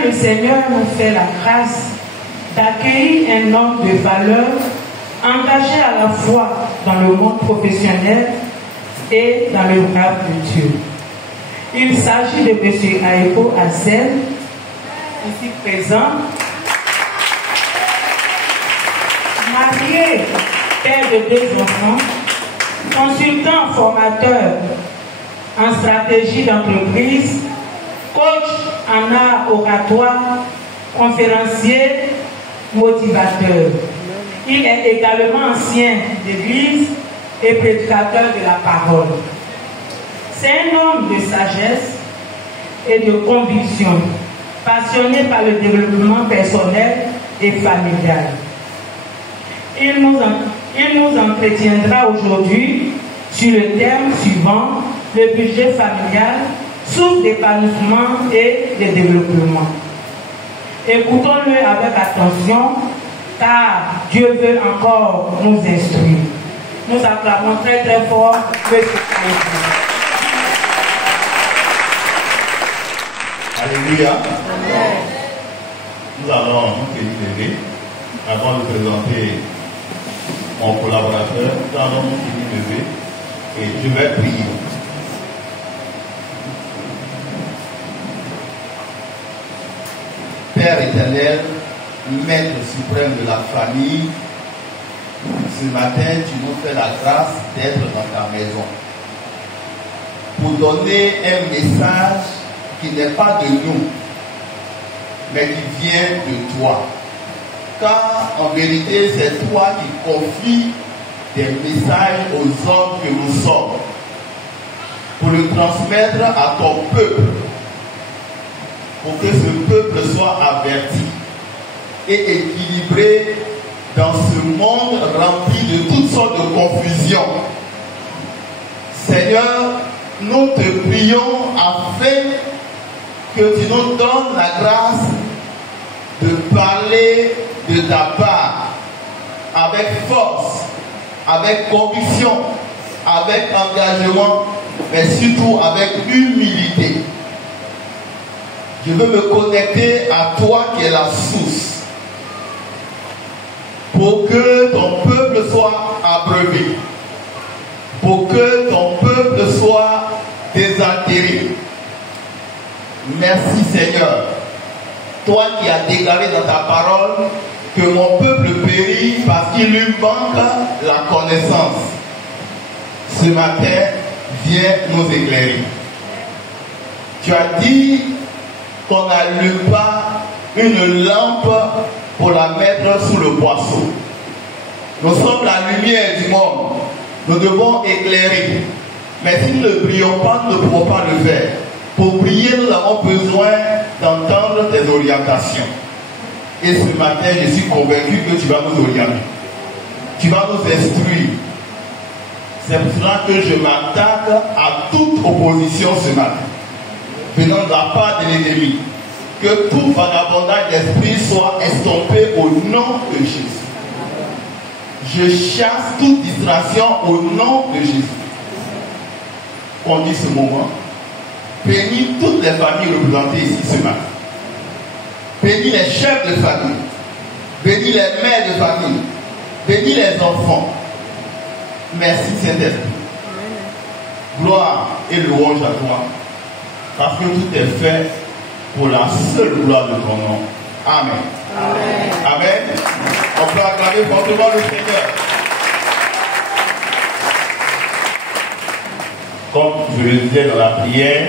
bien le Seigneur nous fait la grâce d'accueillir un homme de valeur engagé à la fois dans le monde professionnel et dans le royaume de Dieu. Il s'agit de M. Aiko Hassel, ici présent, marié, père de 2 enfants, consultant formateur en stratégie d'entreprise, coach en art oratoire, conférencier, motivateur. Il est également ancien d'église et prédicateur de la parole. C'est un homme de sagesse et de conviction, passionné par le développement personnel et familial. Il nous entretiendra aujourd'hui sur le thème suivant, le budget familial, source d'épanouissement et de développement. Écoutons-le avec attention, car Dieu veut encore nous instruire. Nous acclamons très très fort M. Aiko. Alléluia. Amen. Nous allons nous lever avant de présenter mon collaborateur. Nous allons nous lever et je vais prier. Père éternel, Maître suprême de la famille, ce matin tu nous fais la grâce d'être dans ta maison pour donner un message qui n'est pas de nous, mais qui vient de toi. Car en vérité, c'est toi qui confies des messages aux hommes que nous sommes, pour le transmettre à ton peuple, pour que ce peuple soit averti et équilibré dans ce monde rempli de toutes sortes de confusions. Seigneur, nous te prions afin que tu nous donnes la grâce de parler de ta part avec force, avec conviction, avec engagement, mais surtout avec humilité. Je veux me connecter à toi qui est la source, pour que ton peuple soit abreuvé, pour que ton peuple soit désaltéré. Merci Seigneur, toi qui as déclaré dans ta parole que mon peuple périt parce qu'il lui manque la connaissance. Ce matin, viens nous éclairer. Tu as dit qu'on n'allume pas une lampe pour la mettre sous le boisseau. Nous sommes la lumière du monde. Nous devons éclairer. Mais si nous ne brillons pas, nous ne pouvons pas le faire. Pour briller, nous avons besoin d'entendre tes orientations. Et ce matin, je suis convaincu que tu vas nous orienter. Tu vas nous instruire. C'est pour cela que je m'attaque à toute opposition ce matin, venant de la part de l'ennemi. Que tout vagabondage d'esprit soit estompé au nom de Jésus. Je chasse toute distraction au nom de Jésus. Conduis ce moment. Bénis toutes les familles représentées ici ce matin. Bénis les chefs de famille. Bénis les mères de famille. Bénis les enfants. Merci Saint-Esprit. Gloire et louange à toi. Parce que tout est fait pour la seule gloire de ton nom. Amen. Amen. Amen. On peut acclamer fortement le Seigneur. Comme je le disais dans la prière,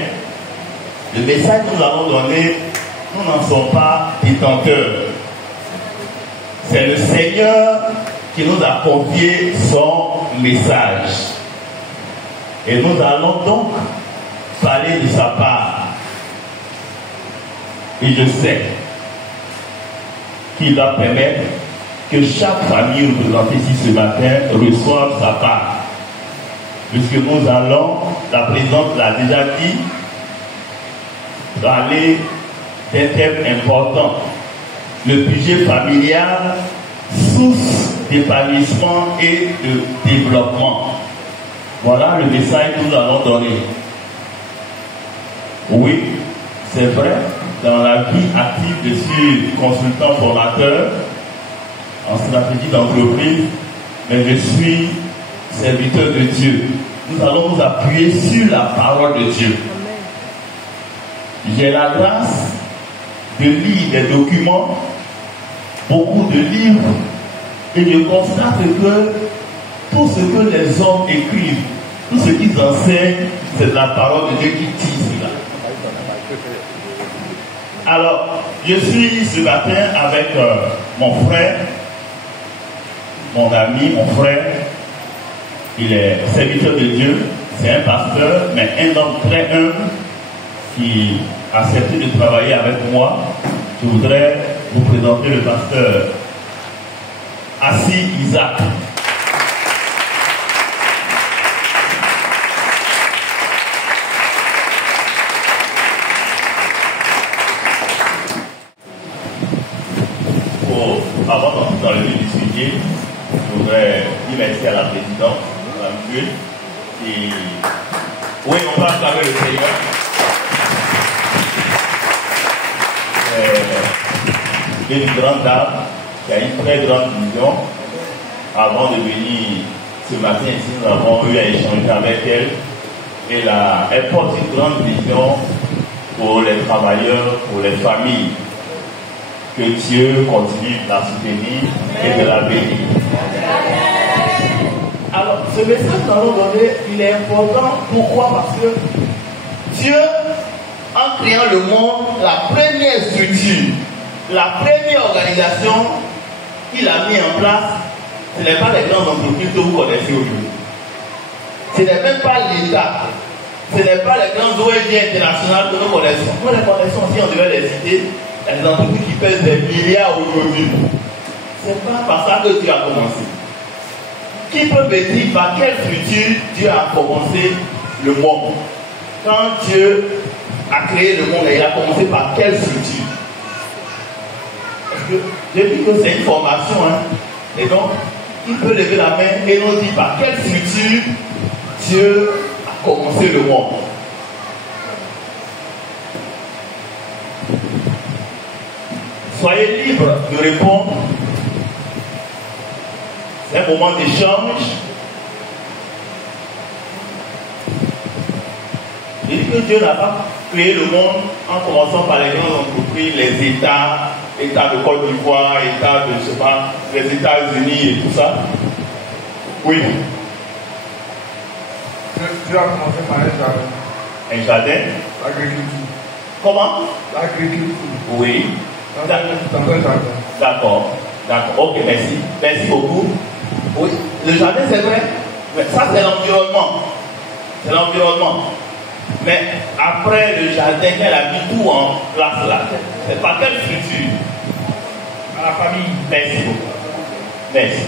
le message que nous allons donner, nous n'en sommes pas détenteurs. C'est le Seigneur qui nous a confié son message. Et nous allons donc parler de sa part. Et je sais qu'il va permettre que chaque famille représentée ici ce matin reçoive sa part. Puisque nous allons, la présidente l'a déjà dit, parler d'un thème important. Le budget familial, source d'épanouissement et de développement. Voilà le message que nous allons donner. Oui, c'est vrai, dans la vie active, je suis consultant formateur en stratégie d'entreprise, mais je suis serviteur de Dieu. Nous allons nous appuyer sur la parole de Dieu. J'ai la grâce de lire des documents, beaucoup de livres, et je constate que tout ce que les hommes écrivent, tout ce qu'ils enseignent, c'est la parole de Dieu qui tisse là. Alors, je suis ce matin avec mon frère, mon ami, mon frère. Il est serviteur de Dieu, c'est un pasteur, mais un homme très humble qui a accepté de travailler avec moi. Je voudrais vous présenter le pasteur Assis Isaac. Avant d'entrer dans le vif du sujet, je voudrais dire merci à la présidente, Mme Bulle, et oui, on va acclamer le Seigneur. C'est une grande dame qui a une très grande vision. Avant de venir ce matin ici, nous avons eu à échanger avec elle. Et là, elle porte une grande vision pour les travailleurs, pour les familles. Que Dieu continue de la soutenir et de la bénir. Alors, ce message que nous allons donner, il est important. Pourquoi? Parce que Dieu, en créant le monde, la première structure, la première organisation qu'il a mis en place, ce n'est pas les grandes entreprises que vous connaissez aujourd'hui. Ce n'est même pas l'État. Ce n'est pas les grandes ONG internationales que nous connaissons. Nous les connaissons aussi, on devait les citer. Il y a des entreprises qui pèsent des milliards aujourd'hui. Ce n'est pas par ça que Dieu a commencé. Qui peut me dire par quelle structure Dieu a commencé le monde? Quand Dieu a créé le monde, il a commencé par quelle structure? Parce que je dis que c'est une formation. Et donc, il peut lever la main et nous dire par quelle structure Dieu a commencé le monde. Soyez libres de répondre. C'est un moment d'échange. Je dis que Dieu n'a pas créé le monde en commençant par les grandes entreprises, les États, État de Côte d'Ivoire, État de, je sais pas, les États-Unis et tout ça. Oui. Dieu a commencé par un jardin. Un jardin? L'agriculture. Comment? L'agriculture. Oui. Dans un jardin. D'accord. D'accord. Ok, merci. Merci beaucoup. Oui. Le jardin, c'est vrai. Mais ça, c'est l'environnement. C'est l'environnement. Mais après le jardin, qu'elle a mis tout en place là, c'est par quelle structure? À la famille. Merci beaucoup. Merci.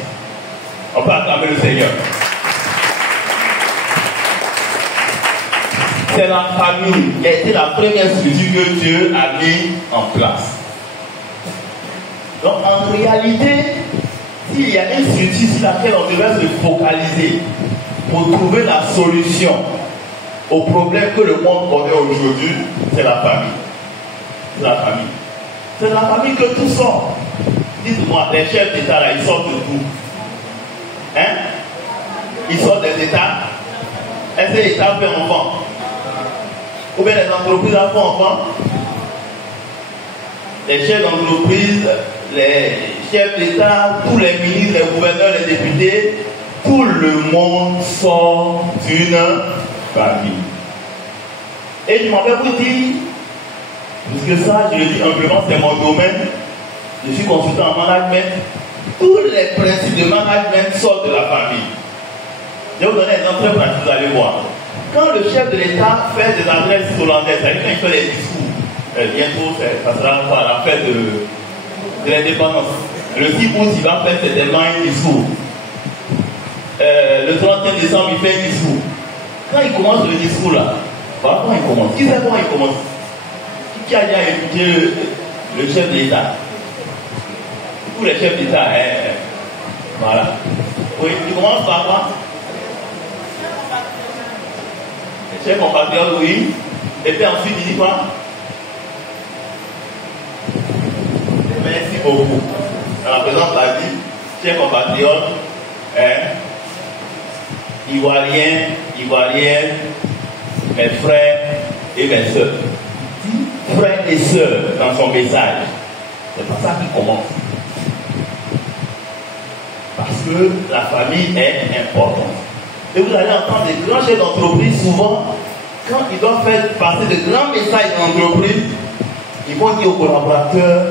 On peut acclamer le Seigneur. C'est la famille qui a été la première structure que Dieu a mis en place. Donc en réalité, s'il y a une structure sur laquelle on devrait se focaliser pour trouver la solution aux problèmes que le monde connaît aujourd'hui, c'est la famille. C'est la famille. C'est la famille que tout sort. Dites-moi, les chefs d'État là, ils sortent de tout. Hein? Ils sortent des États. Est-ce que l'État fait enfant? Ou bien les entreprises font enfant? Les chefs d'entreprise, les chefs d'État, tous les ministres, les gouverneurs, les députés, tout le monde sort d'une famille. Et je m'en vais vous dire, puisque ça, je le dis humblement, c'est mon domaine, je suis consultant en management, tous les principes de management sortent de la famille. Je vais vous donner un exemple très pratique, vous allez voir. Quand le chef de l'État fait des adresses hollandaises, c'est-à-dire quand il fait des discours, bientôt, ça sera à la fête de l'indépendance. Le 6 août, il va faire certainement un discours. Le 31 décembre, il fait un discours. Quand il commence le discours là, voilà comment il commence. Qui sait comment il commence? Qui a déjà écouté le chef de l'État? Tous les chefs d'État, voilà. Oui, il commence par quoi? Chef compatriote, oui. Et puis ensuite, il dit quoi? beaucoup. Alors, présente la vie, chers compatriotes, Ivoiriens, mes frères et mes soeurs. Frères et sœurs dans son message. C'est pas ça qui commence. Parce que la famille est importante. Et vous allez entendre des grands chefs d'entreprise souvent, quand ils doivent faire passer de grands messages d'entreprise, ils vont dire aux collaborateurs,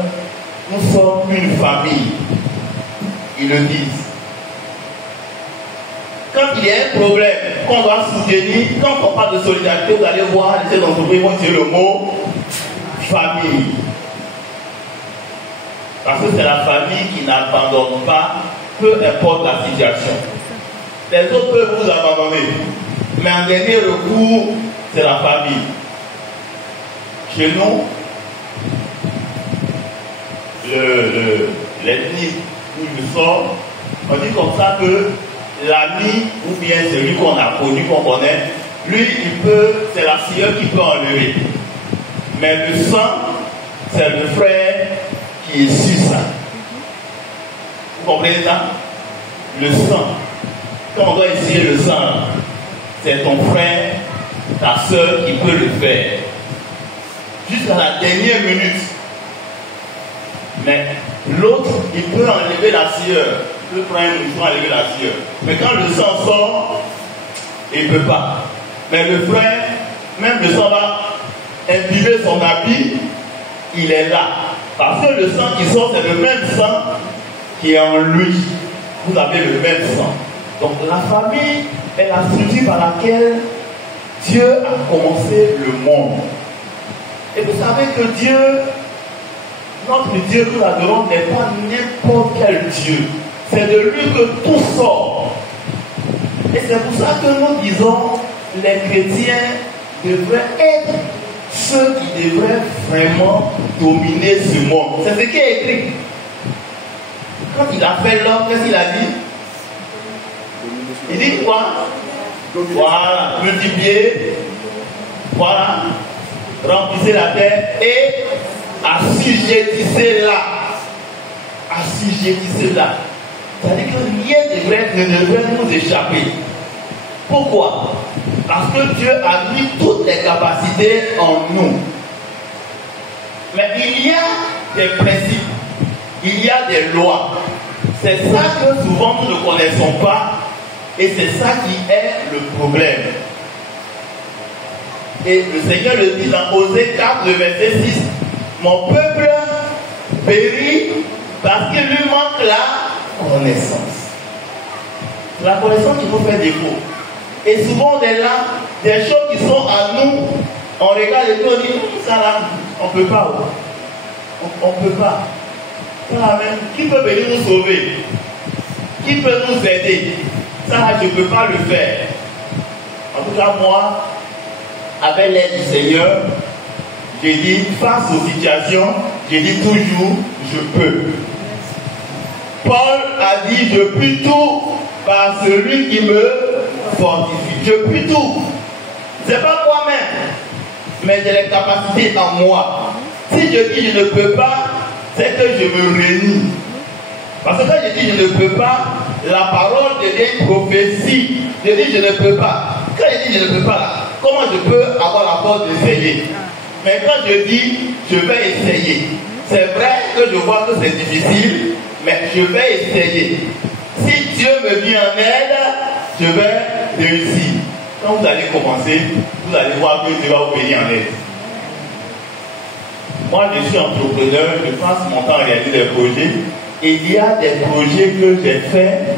nous sommes une famille. Ils le disent. Quand il y a un problème qu'on doit soutenir, quand on parle de solidarité, vous allez voir les chefs d'entreprise vont dire le mot famille. Parce que c'est la famille qui n'abandonne pas, peu importe la situation. Les autres peuvent vous abandonner, mais en dernier recours, c'est la famille. Chez nous, l'ethnie où je sors, on dit comme ça que l'ami ou bien celui qu'on a connu, qu'on connaît, lui, c'est la sœur qui peut enlever. Mais le sang, c'est le frère qui est sur ça. Vous comprenez ça? Le sang. Quand on doit essayer le sang, c'est ton frère, ta soeur qui peut le faire. Jusqu'à la dernière minute. Mais l'autre, il peut enlever la sueur. Il peut prendre une fois enlever la sueur. Mais quand le sang sort, il ne peut pas. Mais le frère, même le sang va imbiber son habit, il est là. Parce que le sang qui sort, c'est le même sang qui est en lui. Vous avez le même sang. Donc la famille est la structure par laquelle Dieu a commencé le monde. Et vous savez que Dieu, notre Dieu que nous adorons, n'est pas n'importe quel Dieu. C'est de lui que tout sort. Et c'est pour ça que nous disons, les chrétiens devraient être ceux qui devraient vraiment dominer ce monde. C'est ce qui est écrit. Quand il a fait l'homme, qu'est-ce qu'il a dit? Il dit quoi? Voilà, multiplier, voilà, remplissez la terre et assujettissez-la. Assujettissez-la. C'est-à-dire que rien ne devrait nous échapper. Pourquoi? Parce que Dieu a mis toutes les capacités en nous. Mais il y a des principes, il y a des lois. C'est ça que souvent nous ne connaissons pas et c'est ça qui est le problème. Et le Seigneur le dit dans Osée 4, le verset 6, mon peuple périt parce qu'il lui manque la connaissance. C'est la connaissance qui nous fait défaut. Et souvent on est là, des choses qui sont à nous, on regarde et on dit, ça là, on ne peut pas. On ne peut pas. Ça là même, qui peut venir nous sauver? Qui peut nous aider? Ça là, je ne peux pas le faire. En tout cas, moi, avec l'aide du Seigneur, j'ai dit, face aux situations, j'ai dit toujours, je peux. Paul a dit, je puis tout par celui qui me fortifie. Je puis tout. Ce n'est pas moi-même, mais j'ai les capacités en moi. Si je dis je ne peux pas, c'est que je me réunis. Parce que quand je dis je ne peux pas, la parole devient une prophétie. Je dis je ne peux pas. Quand je dis je ne peux pas, comment je peux avoir la force d'essayer? Mais quand je dis je vais essayer, c'est vrai que je vois que c'est difficile, mais je vais essayer. Si Dieu me vient en aide, je vais réussir. Quand vous allez commencer, vous allez voir que Dieu va vous venir en aide. Moi, je suis entrepreneur, je passe mon temps à réaliser des projets. Et il y a des projets que j'ai faits.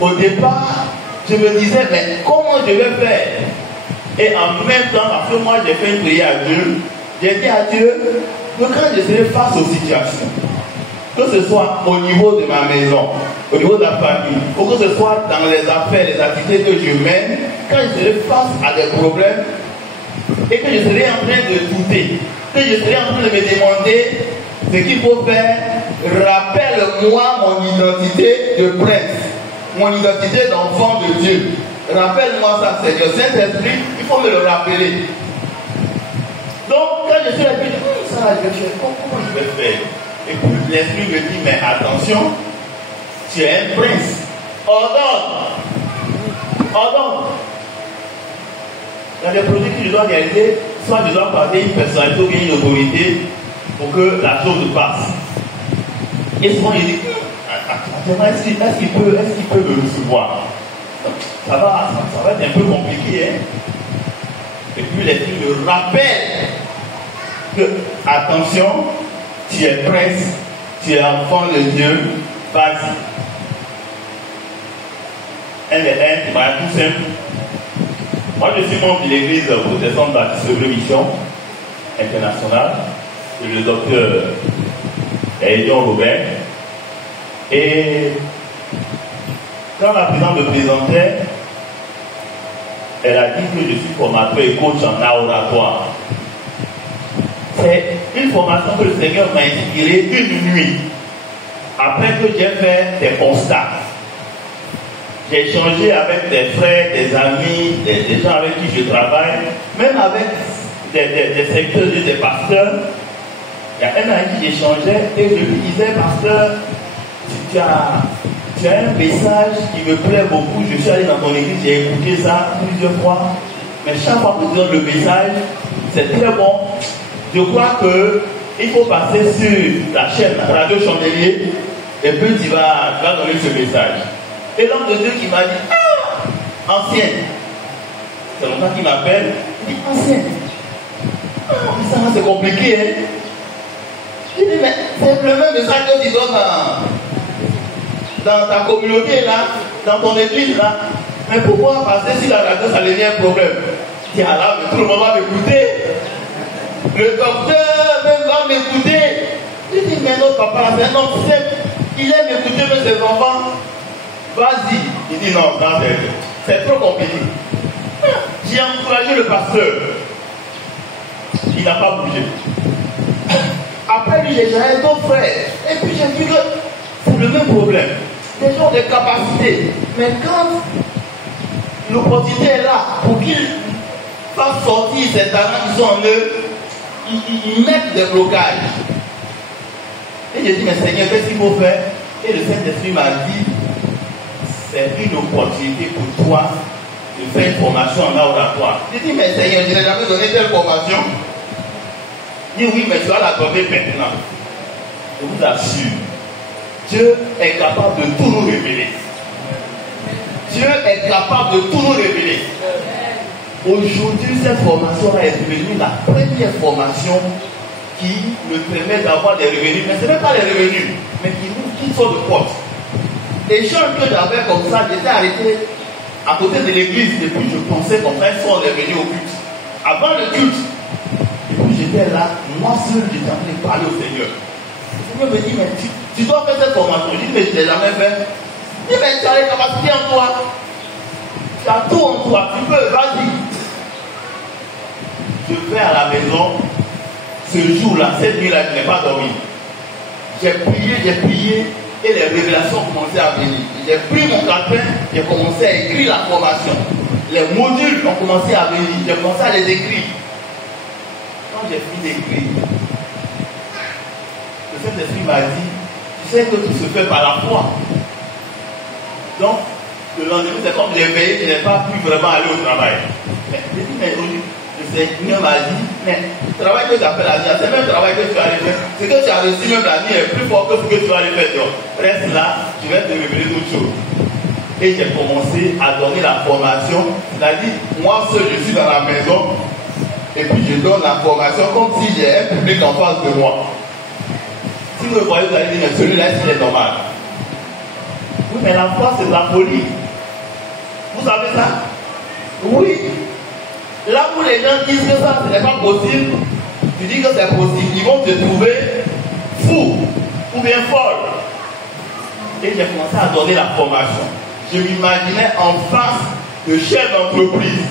Au départ, je me disais, mais comment je vais faire? Et en même temps, parce que moi, j'ai fait une prière à Dieu, j'ai dit à Dieu que quand je serai face aux situations, que ce soit au niveau de ma maison, au niveau de la famille, ou que ce soit dans les affaires, les activités que je mène, quand je serai face à des problèmes et que je serai en train de douter, que je serai en train de me demander ce qu'il faut faire, rappelle-moi mon identité de prince, mon identité d'enfant de Dieu. Rappelle-moi ça, Seigneur. Saint-Esprit, il faut me le rappeler. Donc, quand je suis là, je me dis, ça, comment je vais faire? Et puis l'esprit me dit, mais attention, tu es un prince. Ordonne. Il y a des projets que je dois réaliser, soit je dois parler une personnalité ou une autorité pour que la chose passe. Et souvent il dit, est-ce qu'il peut me recevoir? Ça va être un peu compliqué. Hein? Et puis l'esprit me rappelle que, attention, tu es prince, tu es enfant de Dieu, vas-y. Un qui m'a tout simple. Moi, je suis membre de l'église protestante baptiste de Mission internationale, de le docteur Elion Robert. Et quand la présidente me présentait, elle a dit que je suis formateur et coach en oratoire. C'est une formation que le Seigneur m'a inspiré une nuit, après que j'ai fait des constats. J'ai échangé avec des frères, des amis, des gens avec qui je travaille, même avec des secteurs, des pasteurs. Il y a un an qui j'échangeais et je lui disais, pasteur, tu as un message qui me plaît beaucoup. Je suis allé dans ton église, j'ai écouté ça plusieurs fois. Mais chaque fois que tu donnes le message, c'est très bon. Je crois qu'il faut passer sur la chaîne Radio Chandelier et puis tu vas donner ce message. Et l'homme de Dieu qui m'a dit, ah, ancienne. C'est longtemps qu'il m'appelle. Il dit, ancienne. Ah, ça c'est compliqué, hein. Je dis, mais c'est le même message que tu donnes dans ta communauté, là, dans ton église, là. Mais pourquoi passer sur la radio, ça devient un problème? Je dis, ah là, mais tout le monde va m'écouter. Le docteur même va m'écouter. Je dis, mais notre papa, là, c'est un homme simple. Il aime écouter même ses enfants. Vas-y. Il dit non, c'est trop compliqué. J'ai encouragé le pasteur. Il n'a pas bougé. Après lui, j'ai géré d'autres frères. Et puis j'ai vu que c'est le même problème. Des gens ont des capacités. Mais quand l'opportunité est là pour qu'ils fassent sortir ces talents qui sont en eux, ils mettent des blocages. Et j'ai dit, mais Seigneur, qu'est-ce qu'il faut faire? Et le Saint-Esprit m'a dit, c'est une opportunité pour toi de faire une formation en oratoire. J'ai dit, mais Seigneur, je n'ai jamais donné telle formation. Il dit, oui, mais tu vas la donner maintenant. Je vous assure, Dieu est capable de tout nous révéler. Dieu est capable de tout nous révéler. Aujourd'hui, cette formation-là est devenue la première formation qui me permet d'avoir des revenus. Mais ce n'est pas les revenus, mais qui nous toutes sortes de portes. Et chaque que j'avais comme ça, j'étais arrêté à côté de l'église et puis je pensais comme ça, ils sont revenus au culte. Avant le culte, et puis j'étais là, moi seul, j'étais en train de parler au Seigneur. Le Seigneur me dit, mais tu dois faire cette formation. Je dis, mais je ne l'ai jamais fait. Il dit, mais tu as les capacités en toi. Tu as tout en toi, tu peux, vas-y. Je vais à la maison, ce jour-là, cette nuit-là, je n'ai pas dormi. J'ai prié, et les révélations ont commencé à venir. J'ai pris mon calepin, j'ai commencé à écrire la formation. Les modules ont commencé à venir, j'ai commencé à les écrire. Quand j'ai fini d'écrire, le Saint-Esprit m'a dit, tu sais que tout se fait par la foi. Donc, le lendemain, c'est comme l'éveillé, je n'ai pas pu vraiment aller au travail. Mais j'ai dit, mais le Seigneur m'a dit, mais le travail que tu as fait la nuit, c'est le même travail que tu as fait. Ce que tu as reçu même la nuit est plus fort que ce que tu vas aller faire. Donc, reste là, tu vas te révéler d'autres choses. Et j'ai commencé à donner la formation. C'est-à-dire, moi seul, je suis dans la maison, et puis je donne la formation comme si j'ai un public en face de moi. Si vous le voyez, vous allez dire, mais celui-là, c'est normal. Oui, mais la foi, c'est de la folie. Vous savez ça? Oui. Là où les gens disent que ça, ce n'est pas possible, tu dis que c'est possible, ils vont te trouver fou ou bien folle. Et j'ai commencé à donner la formation. Je m'imaginais en face de chefs d'entreprise,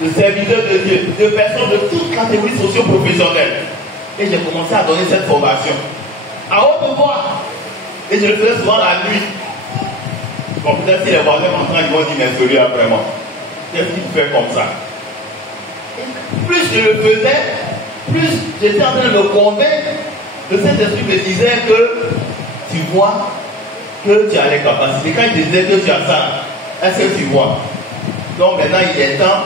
de serviteurs de Dieu, de personnes de toutes catégories socio-professionnelles. Et j'ai commencé à donner cette formation. À haute voix. Et je le faisais souvent la nuit. Bon, peut-être si les voisins m'entendent, ils vont dire, mais celui-là vraiment. Qu'est-ce qu'il fait comme ça? Et plus je le faisais, plus j'étais en train de me convaincre Le Saint-Esprit me disait que tu vois que tu as les capacités. Quand il te disait que tu as ça, est-ce que tu vois? Donc maintenant il est temps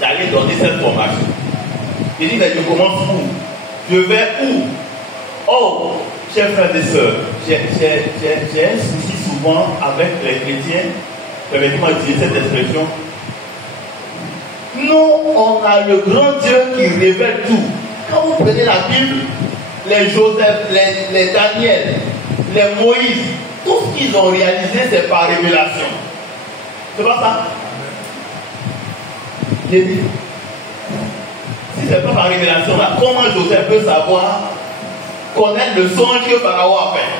d'aller donner cette formation. Il dit, mais je commence où? Je vais où? Oh, chers frères et sœurs, j'ai un souci souvent avec les chrétiens. Permettez-moi d'utiliser cette expression. Nous, on a le grand Dieu qui révèle tout. Quand vous prenez la Bible, les Joseph, les Daniel, les Moïse, tout ce qu'ils ont réalisé, c'est par révélation. C'est pas ça? J'ai dit. Si c'est pas par révélation, là, comment Joseph peut savoir, connaître le songe que Pharaon a fait?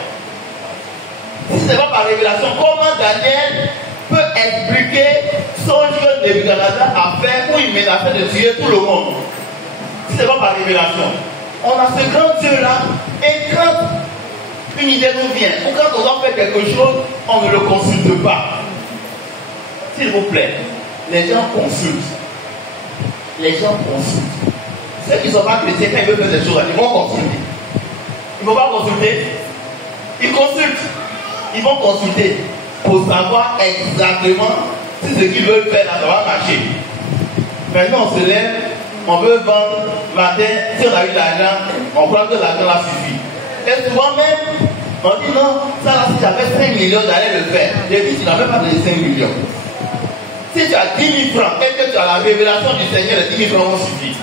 Si c'est pas par révélation, comment Daniel peut expliquer songe que Nebuchadnezzar a fait où il menaçait de tuer tout le monde? Si c'est pas par révélation. On a ce grand Dieu-là, et quand une idée nous vient, ou quand on doit faire quelque chose, on ne le consulte pas. S'il vous plaît, les gens consultent. Les gens consultent. Ceux qui ne sont pas chrétiens, quand ils veulent faire des choses, ils vont consulter. Ils ne vont pas consulter. Ils consultent. Ils vont consulter pour savoir exactement si ce qu'ils veulent faire, là, ça va marcher. Maintenant, on se lève, on veut vendre matin, si on a eu l'argent, on croit que l'argent là suffit. Et souvent même, on dit non, ça là, si j'avais 5 millions, j'allais le faire. J'ai dit, tu n'avais pas donné 5 millions. Si tu as 10 000 francs et que tu as la révélation du Seigneur, les 10 000 francs vont suffire.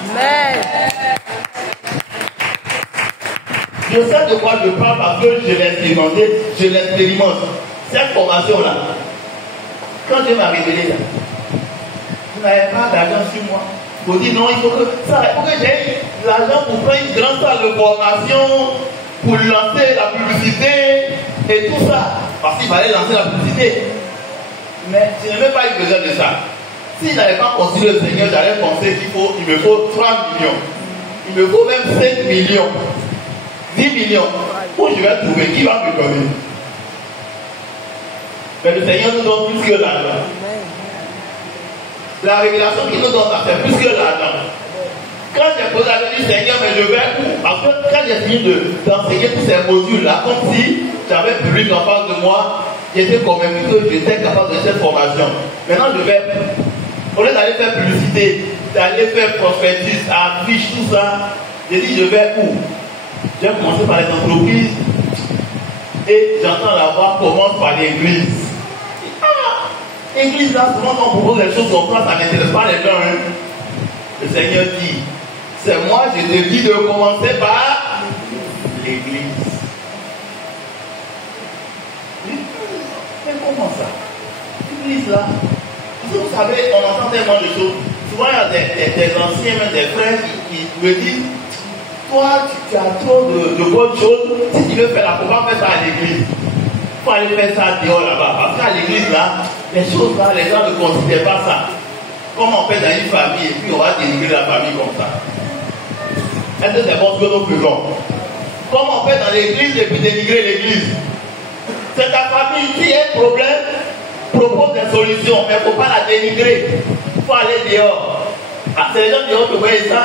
Je sais de quoi je parle parce que je l'ai expérimenté, je l'expérimente. Cette formation-là, quand Dieu m'a révélé là, vous n'avez pas d'argent sur moi. Vous dites non, il faut que j'ai l'argent pour prendre une grande salle de formation, pour lancer la publicité et tout ça. Parce qu'il fallait lancer la publicité. Mais je n'ai même pas eu besoin de ça. Si je n'avais pas considéré le Seigneur, j'allais penser qu'il me faut 3 millions. Il me faut même 5 millions. 10 millions. Où je vais trouver? Qui va me donner? Mais le Seigneur nous donne plus que l'argent. La révélation qu'il nous donne, ça fait plus que l'argent. Quand j'ai posé la question du Seigneur, mais je vais où? Parce que quand j'ai fini d'enseigner tous ces modules-là, comme si j'avais public en face de moi, j'étais convaincu que j'étais capable de cette formation. Maintenant, je vais, au lieu d'aller faire publicité, d'aller faire prospectus, affiche, tout ça, j'ai dit, je vais où? J'ai commencé par les entreprises et j'entends la voix commence par l'église. Église là, souvent quand on propose des choses comme ça, ça n'intéresse pas les gens. Hein. Le Seigneur dit, c'est moi, je te dis de commencer par l'église. Mais comment ça? L'église là, vous savez, on entend tellement de choses. Souvent il y a des anciens, même des frères qui me disent, toi tu as trop de bonnes choses, si tu veux faire la, faut pas faire ça à l'église. Il faut aller faire ça dehors là-bas. Parce qu'à l'église là, les choses là, les gens ne considèrent pas ça. Comment on fait dans une famille et puis on va dénigrer la famille comme ça? Est-ce que c'est bon que nous faisons? Comment on fait dans l'église et puis dénigrer l'église? C'est ta famille qui a un problème, propose des solutions, mais il ne faut pas la dénigrer. Il faut aller dehors. C'est les gens dehors qui voient ça.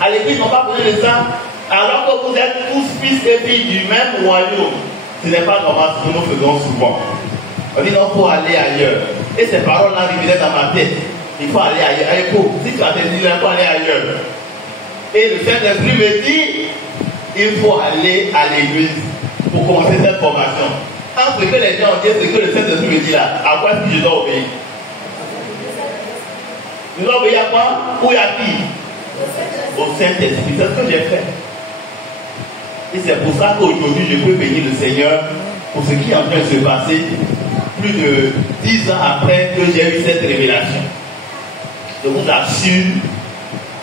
À l'église, ils n'ont pas besoin de ça. Alors que vous êtes tous fils et filles du même royaume. Ce n'est pas normal ce que nous faisons souvent. On dit non, il faut aller ailleurs. Et ces paroles-là revenaient dans ma tête. Il faut aller ailleurs. Si tu as des idées, il faut aller ailleurs. Et le Saint-Esprit me dit, il faut aller à l'église pour commencer cette formation. Entre ce que les gens ont dit, ce que le Saint-Esprit me dit là, à quoi est-ce que je dois obéir? Je dois obéir à quoi? Ou à qui? Au Saint-Esprit. C'est ce que j'ai fait. Et c'est pour ça qu'aujourd'hui, je peux bénir le Seigneur pour ce qui est en train de se passer plus de 10 ans après que j'ai eu cette révélation. Je vous assure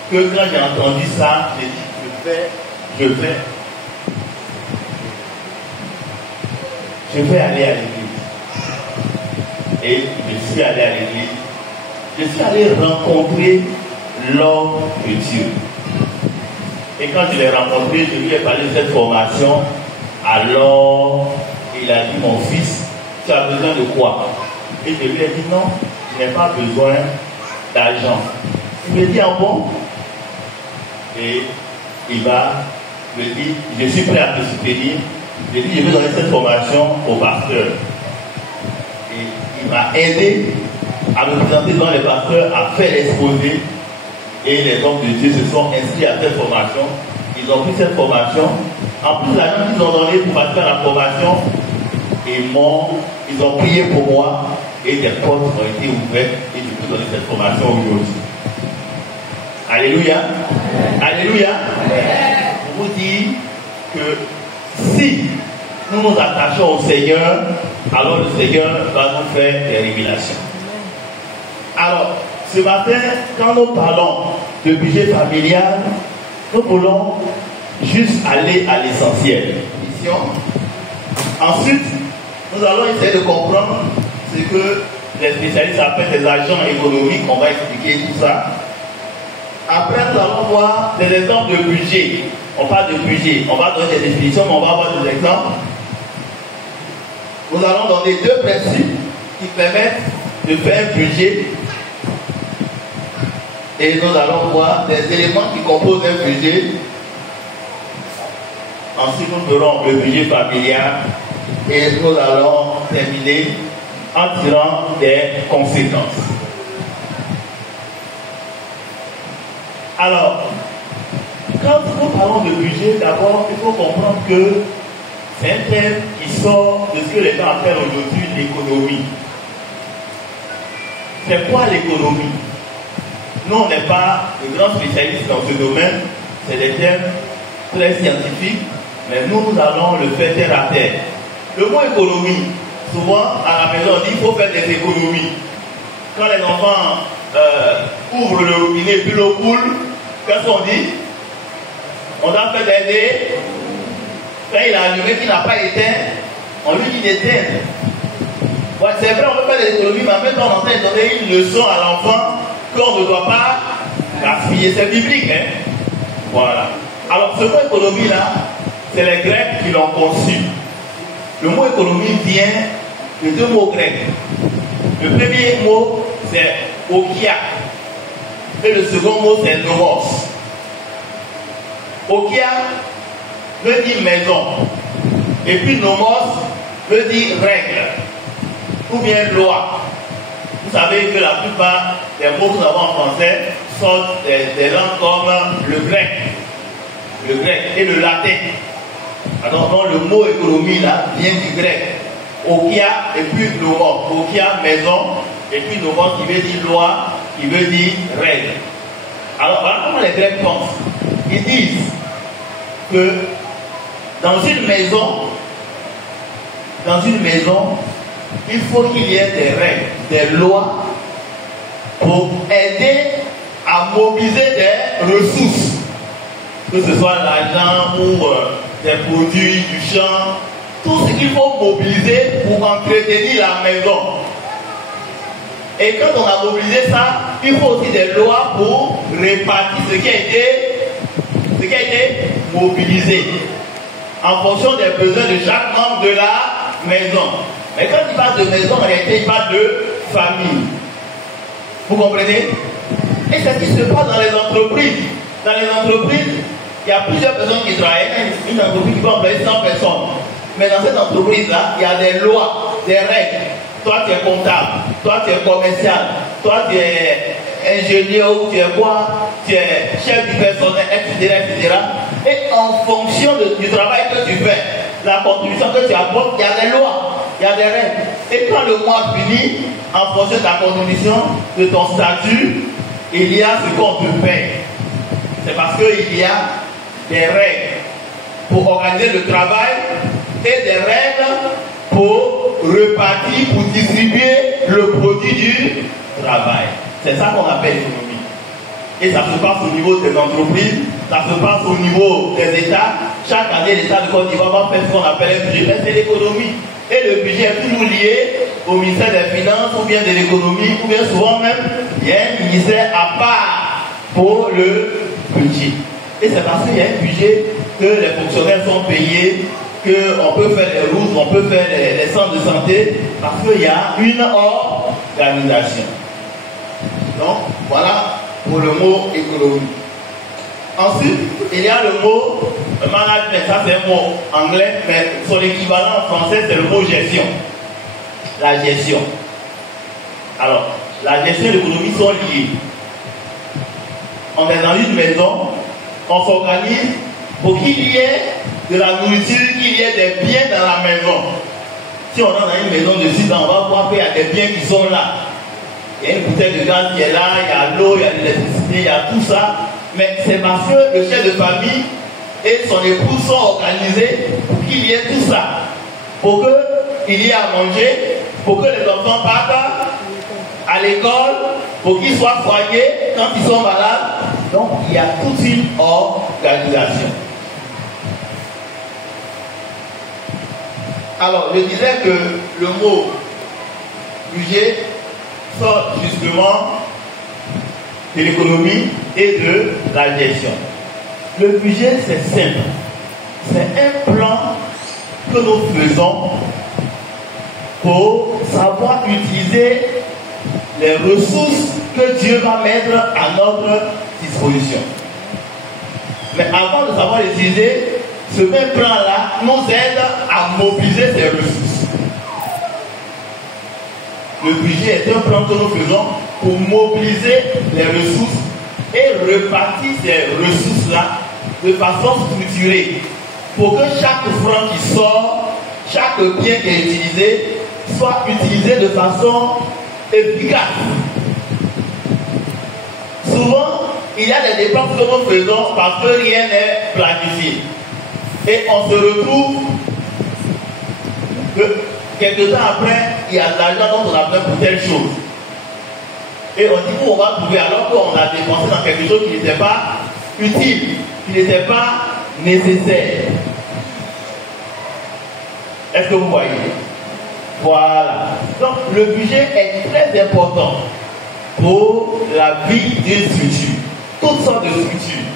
que quand j'ai entendu ça, j'ai dit, je vais aller à l'église. Et je suis allé à l'église. Je suis allé rencontrer l'homme de Dieu. Et quand je l'ai rencontré, je lui ai parlé de cette formation. Alors, il a dit, mon fils, tu as besoin de quoi? Et je lui ai dit, non, je n'ai pas besoin d'argent. Il me dit, ah bon? Et il va je dis, je suis prêt à te soutenir. Je dis, je vais donner cette formation au pasteur. Et il m'a aidé à me présenter devant les pasteurs, à faire l'exposé. Et les hommes de Dieu se sont inscrits à cette formation. Ils ont pris cette formation. En plus, l'argent qu'ils ont donné pour faire la formation, ils ont prié pour moi. Et des portes ont été ouvertes. Et je peux donner cette formation aujourd'hui. Alléluia. Alléluia. Je vous dis que si nous nous attachons au Seigneur, alors le Seigneur va nous faire des révélations. Alors, ce matin, quand nous parlons de budget familial, nous voulons juste aller à l'essentiel. Ensuite, nous allons essayer de comprendre ce que les spécialistes appellent des agents économiques. On va expliquer tout ça. Après, nous allons voir des exemples de budget. On parle de budget. On va donner des définitions, mais on va voir des exemples. Nous allons donner deux principes qui permettent de faire un budget. Et nous allons voir des éléments qui composent un budget. Ensuite, nous verrons le budget familial. Et nous allons terminer en tirant des conséquences. Alors, quand nous parlons de budget, d'abord, il faut comprendre que c'est un thème qui sort de ce que les gens appellent aujourd'hui l'économie. C'est quoi l'économie? Nous, on n'est pas de grands spécialistes dans ce domaine, c'est des thèmes très scientifiques, mais nous allons le faire terre à terre. Le mot économie, souvent à la maison, on dit qu'il faut faire des économies. Quand les enfants ouvrent le robinet et puis l'eau coule, qu'est-ce qu'on dit? On doit faire des... Quand il a allumé, qu'il n'a pas éteint, on lui dit d'éteindre. Ouais, c'est vrai, on peut faire des économies, mais en même temps, on est en train de donner une leçon à l'enfant qu'on ne doit pas gaspiller. C'est biblique, hein? Voilà. Alors, ce mot économie-là, c'est les Grecs qui l'ont conçu. Le mot économie vient de deux mots grecs. Le premier mot, c'est okia. Et le second mot, c'est nomos. Okia veut dire maison. Et puis nomos veut dire règle. Ou bien loi. Vous savez que la plupart des mots que nous avons en français sont des langues comme le grec et le latin. Alors donc, le mot économie là vient du grec. Okia et puis nomos. Okia, maison, et puis nomos qui veut dire loi, qui veut dire règle. Alors voilà comment les Grecs pensent. Ils disent que dans une maison, il faut qu'il y ait des règles, des lois pour aider à mobiliser des ressources, que ce soit l'argent ou des produits du champ, tout ce qu'il faut mobiliser pour entretenir la maison. Et quand on a mobilisé ça, il faut aussi des lois pour répartir ce qui a été mobilisé en fonction des besoins de chaque membre de la maison. Mais quand il parle de maison, en réalité, il parle de famille. Vous comprenez? Et c'est ce qui se passe dans les entreprises. Dans les entreprises, il y a plusieurs personnes qui travaillent. Une entreprise qui peut employer 100 personnes. Mais dans cette entreprise-là, il y a des lois, des règles. Toi, tu es comptable. Toi, tu es commercial. Toi, tu es ingénieur ou tu es quoi? Tu es chef du personnel, etc., etc. Et en fonction du travail que tu fais, la contribution que tu apportes, il y a des lois, il y a des règles. Et quand le mois finit, en fonction de ta contribution, de ton statut, il y a ce qu'on te paye. C'est parce qu'il y a des règles pour organiser le travail et des règles pour repartir, pour distribuer le produit du travail. C'est ça qu'on appelle l'économie. Et ça se passe au niveau des entreprises, ça se passe au niveau des États. Chaque année, l'État de Côte d'Ivoire va faire ce qu'on appelle un budget, c'est l'économie. Et le budget est toujours lié au ministère des Finances ou bien de l'économie, ou bien souvent même, il y a un ministère à part pour le budget. Et c'est parce qu'il y a un budget que les fonctionnaires sont payés, qu'on peut faire les routes, on peut faire les centres de santé, parce qu'il y a une organisation. Donc, voilà pour le mot économie. Ensuite, il y a le mot management, ça c'est un mot anglais, mais son équivalent en français c'est le mot gestion. La gestion. Alors, la gestion et l'économie sont liées. On est dans une maison, on s'organise pour qu'il y ait de la nourriture, qu'il y ait des biens dans la maison. Si on est dans une maison de 6 ans, on va voir qu'il y a des biens qui sont là. Il y a une bouteille de gaz qui est là, il y a l'eau, il y a l'électricité, il y a tout ça. Mais c'est parce que le chef de famille et son épouse sont organisés pour qu'il y ait tout ça. Pour qu'il y ait à manger, pour que les enfants partent à l'école, pour qu'ils soient soignés quand ils sont malades. Donc il y a toute une organisation. Alors je disais que le mot budget sort justement de l'économie et de la gestion. Le budget c'est simple. C'est un plan que nous faisons pour savoir utiliser les ressources que Dieu va mettre à notre disposition. Mais avant de savoir utiliser, ce même plan-là nous aide à mobiliser ces ressources. Le budget est un plan que nous faisons pour mobiliser les ressources et repartir ces ressources-là de façon structurée pour que chaque franc qui sort, chaque bien qui est utilisé, soit utilisé de façon efficace. Souvent, il y a des dépenses que nous faisons parce que rien n'est planifié. Et on se retrouve que quelques temps après, il y a de l'argent dont on a besoin pour telle chose. Et on dit où on va trouver alors qu'on a dépensé dans quelque chose qui n'était pas utile, qui n'était pas nécessaire. Est-ce que vous voyez? Voilà. Donc le budget est très important pour la vie d'une structure. Toutes sortes de structures.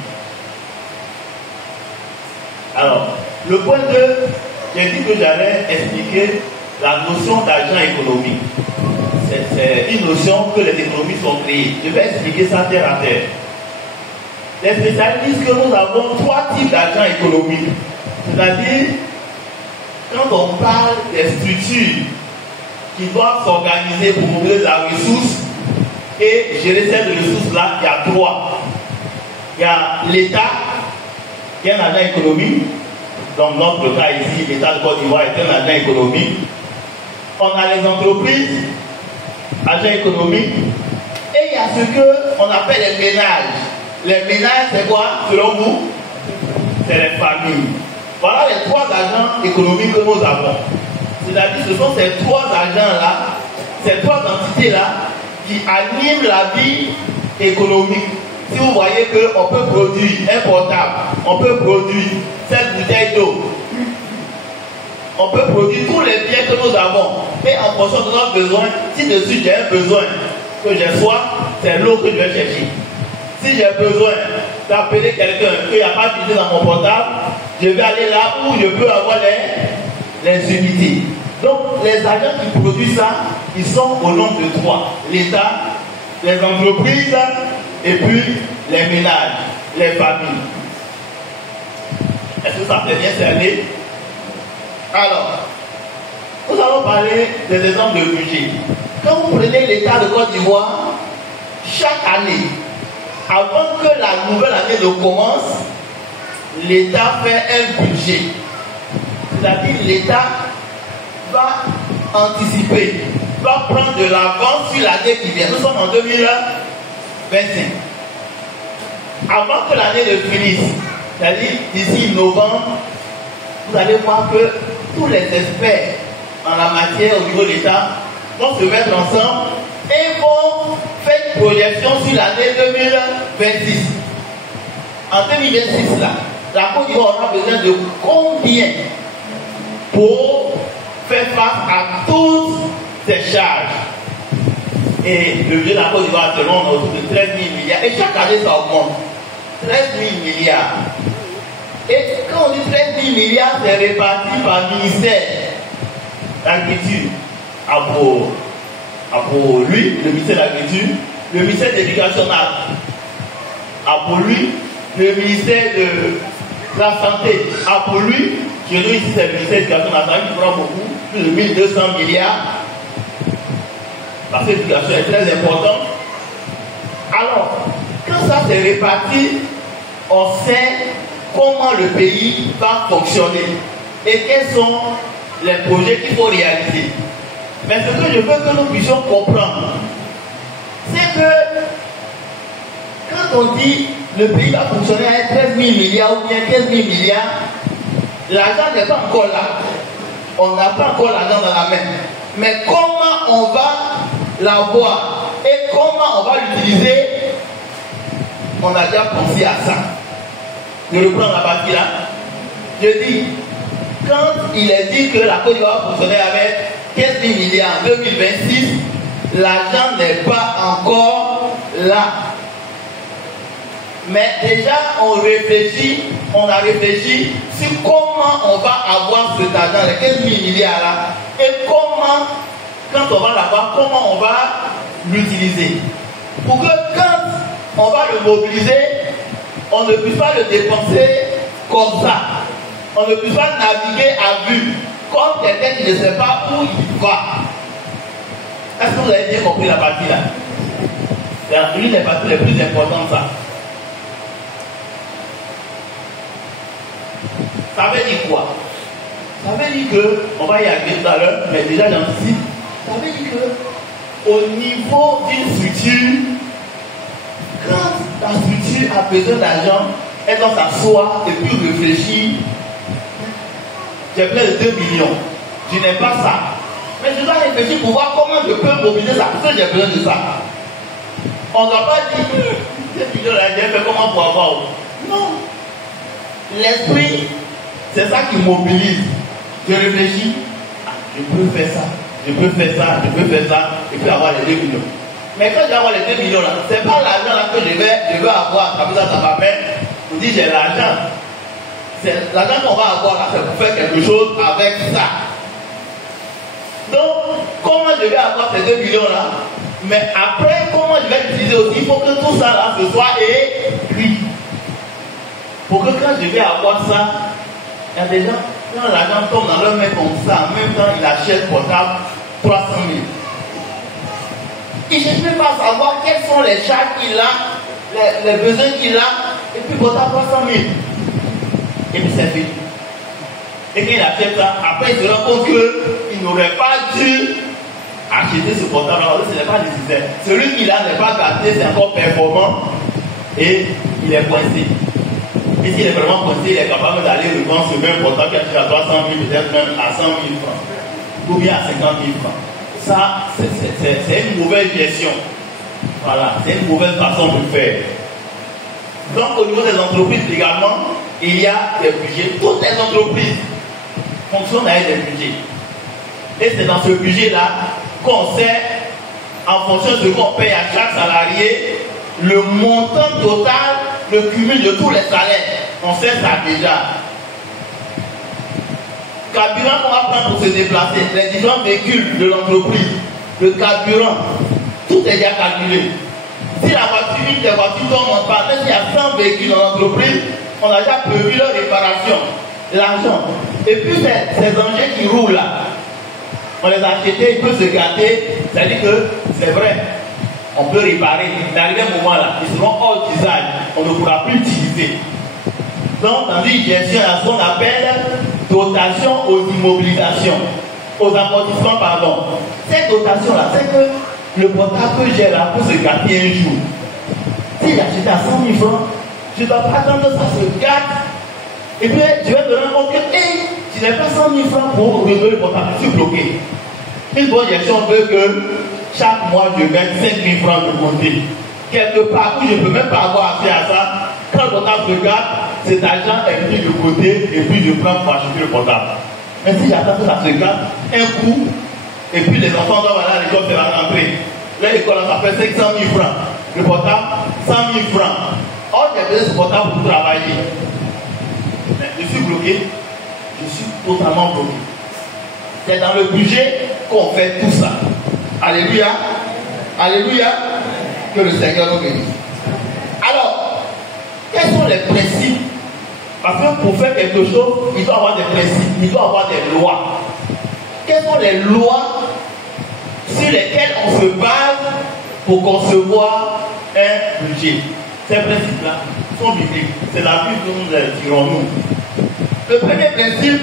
Alors, le point 2, j'ai dit que j'allais expliquer la notion d'argent économique. C'est une notion que les économies sont créées. Je vais expliquer ça terre à terre. Les spécialistes disent que nous avons 3 types d'argent économique. C'est-à-dire, quand on parle des structures qui doivent s'organiser pour mobiliser la ressource et gérer cette ressource-là, il y a 3. Il y a l'État, qui est un agent économique. Dans notre cas ici, l'État de Côte d'Ivoire est un agent économique. On a les entreprises, agents économiques, et il y a ce qu'on appelle les ménages. Les ménages, c'est quoi, selon vous? C'est les familles. Voilà les 3 agents économiques que nous avons. C'est-à-dire que ce sont ces 3 agents-là, ces 3 entités-là, qui animent la vie économique. Si vous voyez qu'on peut produire un portable, on peut produire cette bouteille d'eau, on peut produire tous les biens que nous avons. Et en fonction de notre besoin, si dessus j'ai un besoin que j'ai soif, c'est l'eau que je vais chercher. Si j'ai besoin d'appeler quelqu'un qu'il n'y a pas d'unité dans mon portable, je vais aller là où je peux avoir les unités. Donc les agents qui produisent ça, ils sont au nombre de 3. L'État, les entreprises et puis les ménages, les familles. Est-ce que ça fait bien cerné? Alors, nous allons parler des exemples de budget. Quand vous prenez l'État de Côte d'Ivoire, chaque année, avant que la nouvelle année ne commence, l'État fait un budget. C'est-à-dire l'État va anticiper, va prendre de l'avance sur l'année qui vient. Nous sommes en 2025. Avant que l'année ne finisse, c'est-à-dire d'ici novembre, vous allez voir que tous les experts en la matière au niveau de l'État vont se mettre ensemble et vont faire une projection sur l'année 2026. En 2026, là, la Côte d'Ivoire aura besoin de combien pour faire face à toutes ces charges? Et le budget de la Côte d'Ivoire, actuellement, on est autour de 13 000 milliards. Et chaque année, ça augmente. 13 000 milliards. Et quand on dit 13 000 milliards, c'est réparti par ministère d'Agriculture. Pour lui, le ministère de l'Agriculture, le ministère de l'Éducation nationale a pour lui le ministère de la Santé a pour lui, chez nous ici c'est le ministère de l'Éducation nationale qui prend beaucoup, plus de 1200 milliards, parce que l'éducation est très importante. Alors, quand ça s'est réparti, on sait comment le pays va fonctionner et quels sont les projets qu'il faut réaliser. Mais ce que je veux que nous puissions comprendre, c'est que quand on dit le pays va fonctionner à 13 000 milliards ou bien 15 000 milliards, l'argent n'est pas encore là. On n'a pas encore l'argent dans la main. Mais comment on va l'avoir et comment on va l'utiliser, on a déjà pensé à ça. Je reprends la partie là. Je dis, quand il est dit que la Côte d'Ivoire va fonctionner avec 15 000 milliards en 2026, l'argent n'est pas encore là. Mais déjà, on a réfléchi sur comment on va avoir cet argent, les 15 000 milliards là, et comment, quand on va l'avoir, comment on va l'utiliser. Pour que quand on va le mobiliser, on ne puisse pas le dépenser comme ça. On ne puisse pas naviguer à vue, comme quelqu'un qui ne sait pas où il va. Est-ce que vous avez bien compris la partie là? C'est l'une des parties les plus importantes, ça. Ça veut dire quoi? Ça veut dire que, on va y arriver tout à l'heure, mais déjà j'anticipe, ça veut dire que au niveau d'une structure, quand la structure a besoin d'argent, elle doit s'asseoir et puis réfléchir. J'ai plein de 2 millions, je n'ai pas ça. Mais je dois réfléchir pour voir comment je peux mobiliser ça, parce que j'ai besoin de ça. On ne doit pas dire, 2 millions là, j'ai fait comment pour avoir. Non. L'esprit, c'est ça qui mobilise. Je réfléchis, je peux faire ça, je peux faire ça, je peux faire ça, et puis avoir les 2 millions. Mais quand je vais avoir les 2 millions là, c'est pas l'argent là que je veux avoir, ça va faire, vous dites j'ai l'argent. C'est l'argent qu'on va avoir là, c'est pour faire quelque chose avec ça. Donc, comment je vais avoir ces 2 millions là? Mais après, comment je vais l'utiliser aussi? Il faut que tout ça là, ce soit écrit. Pour que quand je vais avoir ça, il y a des gens, quand l'argent tombe dans leur main comme ça, en même temps, il achète portable 300 000. Il ne cherche même pas à savoir quels sont les charges qu'il a, les besoins qu'il a, et puis portable 300 000. Et puis c'est fini. Et quand il achète ça, après il se rend compte qu'il n'aurait pas dû acheter ce portable, alors ce n'est pas nécessaire. Celui qu'il a n'est pas gâté, c'est encore performant, et il est coincé. Et s'il est vraiment coincé, il est capable d'aller revendre ce même portable qui a acheté à 300 000, peut-être même à 100 000 francs, ou bien à 50 000 francs. Ça, c'est une mauvaise gestion. Voilà, c'est une mauvaise façon de faire. Donc, au niveau des entreprises également, il y a des budgets. Toutes les entreprises fonctionnent avec des budgets. Et c'est dans ce budget-là qu'on sait, en fonction de ce qu'on paye à chaque salarié, le montant total, le cumul de tous les salaires. On sait ça déjà. Carburant qu'on va prendre pour se déplacer, les différents véhicules de l'entreprise, le carburant, tout est déjà calculé. Si la voiture, une des voitures tombe en panne, même s'il y a 100 véhicules dans l'entreprise, on a déjà prévu leur réparation, l'argent. Et puis ces engins qui roulent là, on les a achetés, ils peuvent se gâter, c'est-à-dire que c'est vrai, on peut réparer. Mais arrivé un moment là, ils seront hors d'usage, on ne pourra plus utiliser. Donc, dans une gestion, il y a ce qu'on appelle dotation aux immobilisations, aux amortissements, pardon. Cette dotation-là, c'est que le portable que j'ai là peut se gâter un jour. Si j'achète à 100 000 francs, je ne dois pas attendre que ça se gâte. Et puis, je vais me rendre compte que, je n'ai pas 100 000 francs pour régler le portable, je suis bloqué. Une bonne gestion veut que chaque mois, je mette 5 000 francs de côté. Quelque part où je ne peux même pas avoir accès à ça, quand le portable se gâte, cet argent est mis de côté et puis je prends pour acheter le portable. Mais si j'attends que ça se gâte, un coup, et puis les enfants doivent aller à l'école, c'est la rentrée. L'école, ça fait 500 000 francs. Le portable, 100 000 francs. Or, j'ai besoin de ce portable pour travailler. Mais je suis bloqué. Je suis totalement bloqué. C'est dans le budget qu'on fait tout ça. Alléluia. Alléluia. Que le Seigneur nous bénisse. Alors, quels sont les principes? Parce que pour faire quelque chose, il doit avoir des principes, il doit avoir des lois. Quelles sont les lois sur lesquelles on se base pour concevoir un budget? Ces principes-là sont bibliques. C'est la Bible que nous les dirons nous. Le premier principe,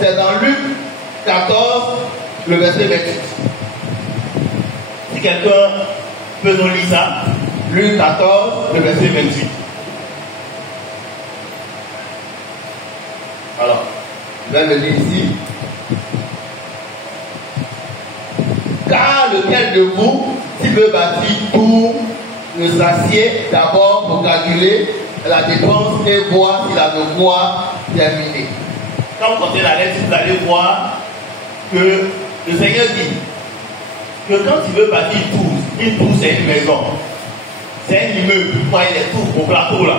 c'est dans Luc 14, le verset 28. Si quelqu'un peut nous lire ça, Luc 14, le verset 28. Alors, je vais le lire ici. Car lequel de vous, s'il veut bâtir tout, ne s'assied d'abord pour calculer la dépense et voir s'il a de quoi terminer. Quand vous comptez la lettre, vous allez voir que le Seigneur dit que quand tu veux bâtir une tour c'est une maison. C'est un immeuble, moi il est tout au plateau là.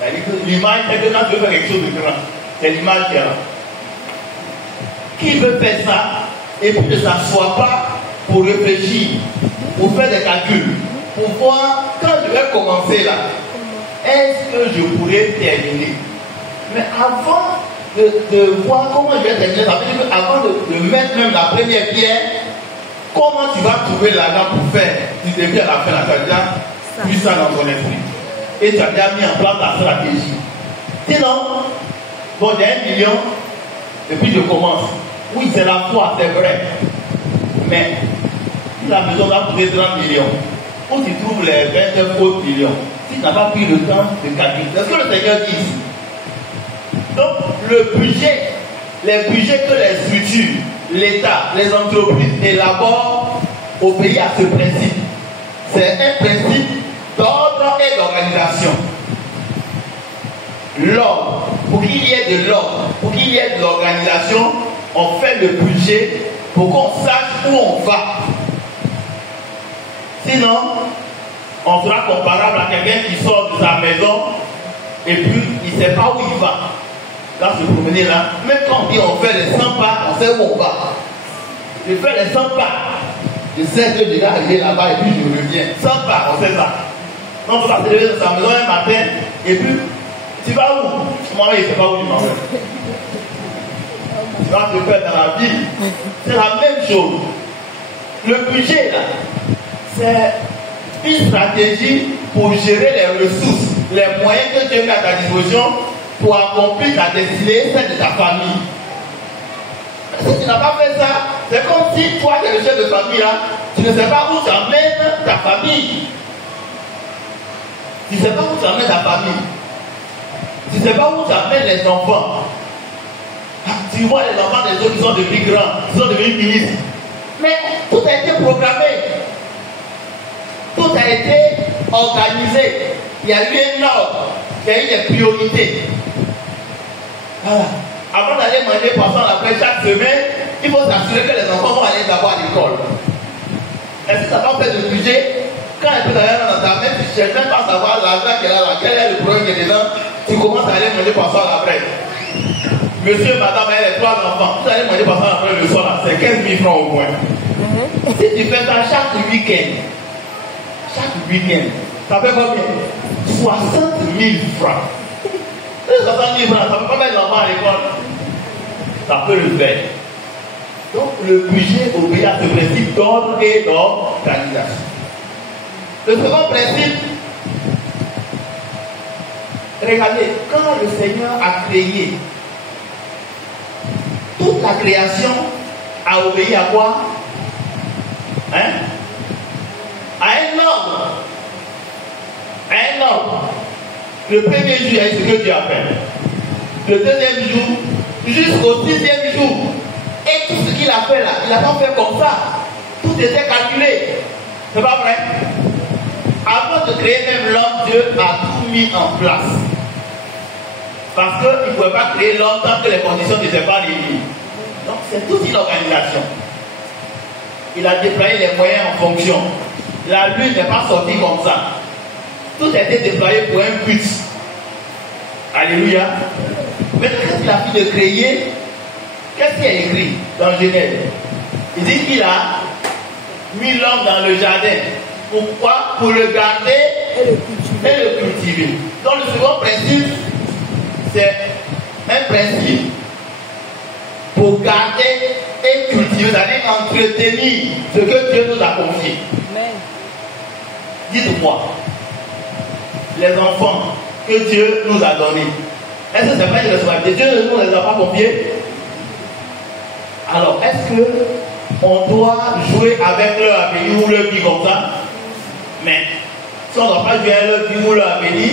C'est-à-dire que l'image, c'est que quand tu veux faire quelque chose de grand, c'est l'image qui est là. Qui veut faire ça et puis ne s'assoit pas pour réfléchir, pour faire des calculs, pour voir quand je vais commencer là, est-ce que je pourrais terminer? Mais avant de voir comment je vais terminer, ça veut dire qu'avant de mettre même la première pierre, comment tu vas trouver l'argent pour faire du début à la fin, tu as déjà vu ça dans ton esprit. Et tu as déjà mis en place la stratégie. Sinon, bon, j'ai 1 million, et puis je commence. Oui, c'est la foi, c'est vrai. Mais, si la maison va coûter 30 millions, où tu trouves les 29 autres millions, si tu n'as pas pris le temps de calculer, c'est ce que le Seigneur dit ici. Donc, le budget, les budgets que les structures, l'État, les entreprises élaborent obéissent à ce principe. C'est un principe d'ordre et d'organisation. L'ordre, pour qu'il y ait de l'ordre, pour qu'il y ait de l'organisation, on fait le budget pour qu'on sache où on va. Sinon, on sera comparable à quelqu'un qui sort de sa maison et puis il ne sait pas où il va. Quand se promener là, même quand on dit on fait les 100 pas, on sait où on va. Je fais les 100 pas. Je sais que je vais arriver là-bas et puis je reviens. 100 pas, on sait ça. Donc on va se lever de sa maison un matin et puis tu vas où? Moi, il ne sait pas où tu m'en vas. Tu vas te faire dans la vie. C'est la même chose. Le budget là, c'est une stratégie pour gérer les ressources, les moyens que Dieu met à ta disposition pour accomplir ta destinée, celle de ta famille. Si tu n'as pas fait ça, c'est comme si toi, tu es le chef de famille là, tu ne sais pas où tu emmènes ta famille. Tu ne sais pas où tu emmènes ta famille. Tu ne sais pas où tu amènes les enfants. Tu vois les enfants des autres qui sont devenus grands, qui sont devenus ministres. Mais tout a été programmé. Tout a été organisé. Il y a eu un ordre. Il y a eu des priorités. Voilà. Avant d'aller manger poisson après chaque semaine, il faut s'assurer que les enfants vont aller d'abord à l'école. Est-ce que ça va faire le budget? Quand il peut aller dans ta main, tu ne cherches même pas à savoir l'argent qu'elle a là, quel est le produit qui est dedans, tu commences à aller manger poisson après. Monsieur, madame, elle a 3 enfants, vous allez manger poisson après le soir, c'est 15 000 francs au moins. Si tu fais ça chaque week-end, ça fait combien? 60 000 francs. 60 000 francs, ça peut pas mettre l'enfant à l'école. Ça peut le faire. Donc le budget obéit à ce principe d'ordre et d'organisation. Le second principe, regardez, quand le Seigneur a créé, toute la création a obéi à quoi? Hein? À un ordre. À un ordre. Le premier jour, il y a ce que Dieu a fait. Le deuxième jour, jusqu'au 6e jour. Et tout ce qu'il a fait là, il n'a pas fait comme ça. Tout était calculé. C'est pas vrai? Avant de créer même l'homme, Dieu a tout mis en place. Parce qu'il ne pouvait pas créer l'homme tant que les conditions n'étaient pas réunies. Donc c'est toute une organisation. Il a déployé les moyens en fonction. La lune n'est pas sortie comme ça. Tout a été déployé pour un but. Alléluia. Maintenant, qu'est-ce qu'il a fait de créer? Qu'est-ce qu'il a écrit dans Genèse? Il dit qu'il a mis l'homme dans le jardin. Pourquoi? Pour le garder et le cultiver. Donc le second principe, c'est un principe pour garder et cultiver, c'est-à-dire entretenir ce que Dieu nous a confié. Amen. Dites-moi, les enfants que Dieu nous a donnés, est-ce que ce n'est pas une responsabilité? Dieu ne nous les a pas confiés? Alors, est-ce que on doit jouer avec leur avenir ou leur vie comme ça? Mais si on ne doit pas jouer avec leur vie ou leur avenir,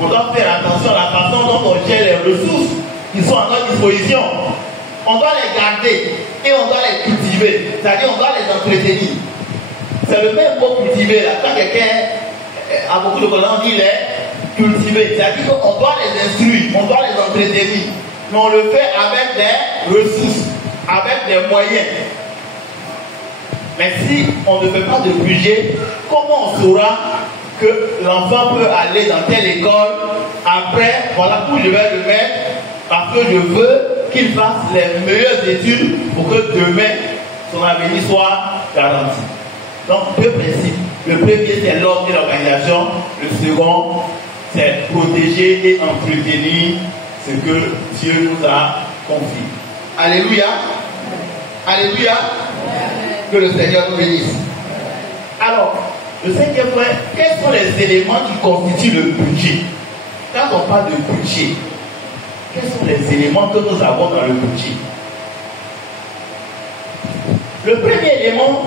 on doit faire attention à la façon dont on gère les ressources qui sont à notre disposition. On doit les garder et on doit les cultiver, c'est-à-dire on doit les entretenir. C'est le même mot cultiver là. Quand quelqu'un a beaucoup de connaissances, il est cultivé. C'est-à-dire qu'on doit les instruire, on doit les entretenir. Mais on le fait avec des ressources, avec des moyens. Mais si on ne fait pas de budget, comment on saura que l'enfant peut aller dans telle école, après, voilà où je vais le mettre, parce que je veux qu'il fasse les meilleures études pour que demain, son avenir soit garanti. Donc, deux principes. Le premier, c'est l'ordre et l'organisation. Le second, c'est protéger et entretenir ce que Dieu nous a confié. Alléluia. Alléluia. Que le Seigneur nous bénisse. Alors, le cinquième point, quels sont les éléments qui constituent le budget? Quand on parle de budget, quels sont les éléments que nous avons dans le budget? Le premier élément,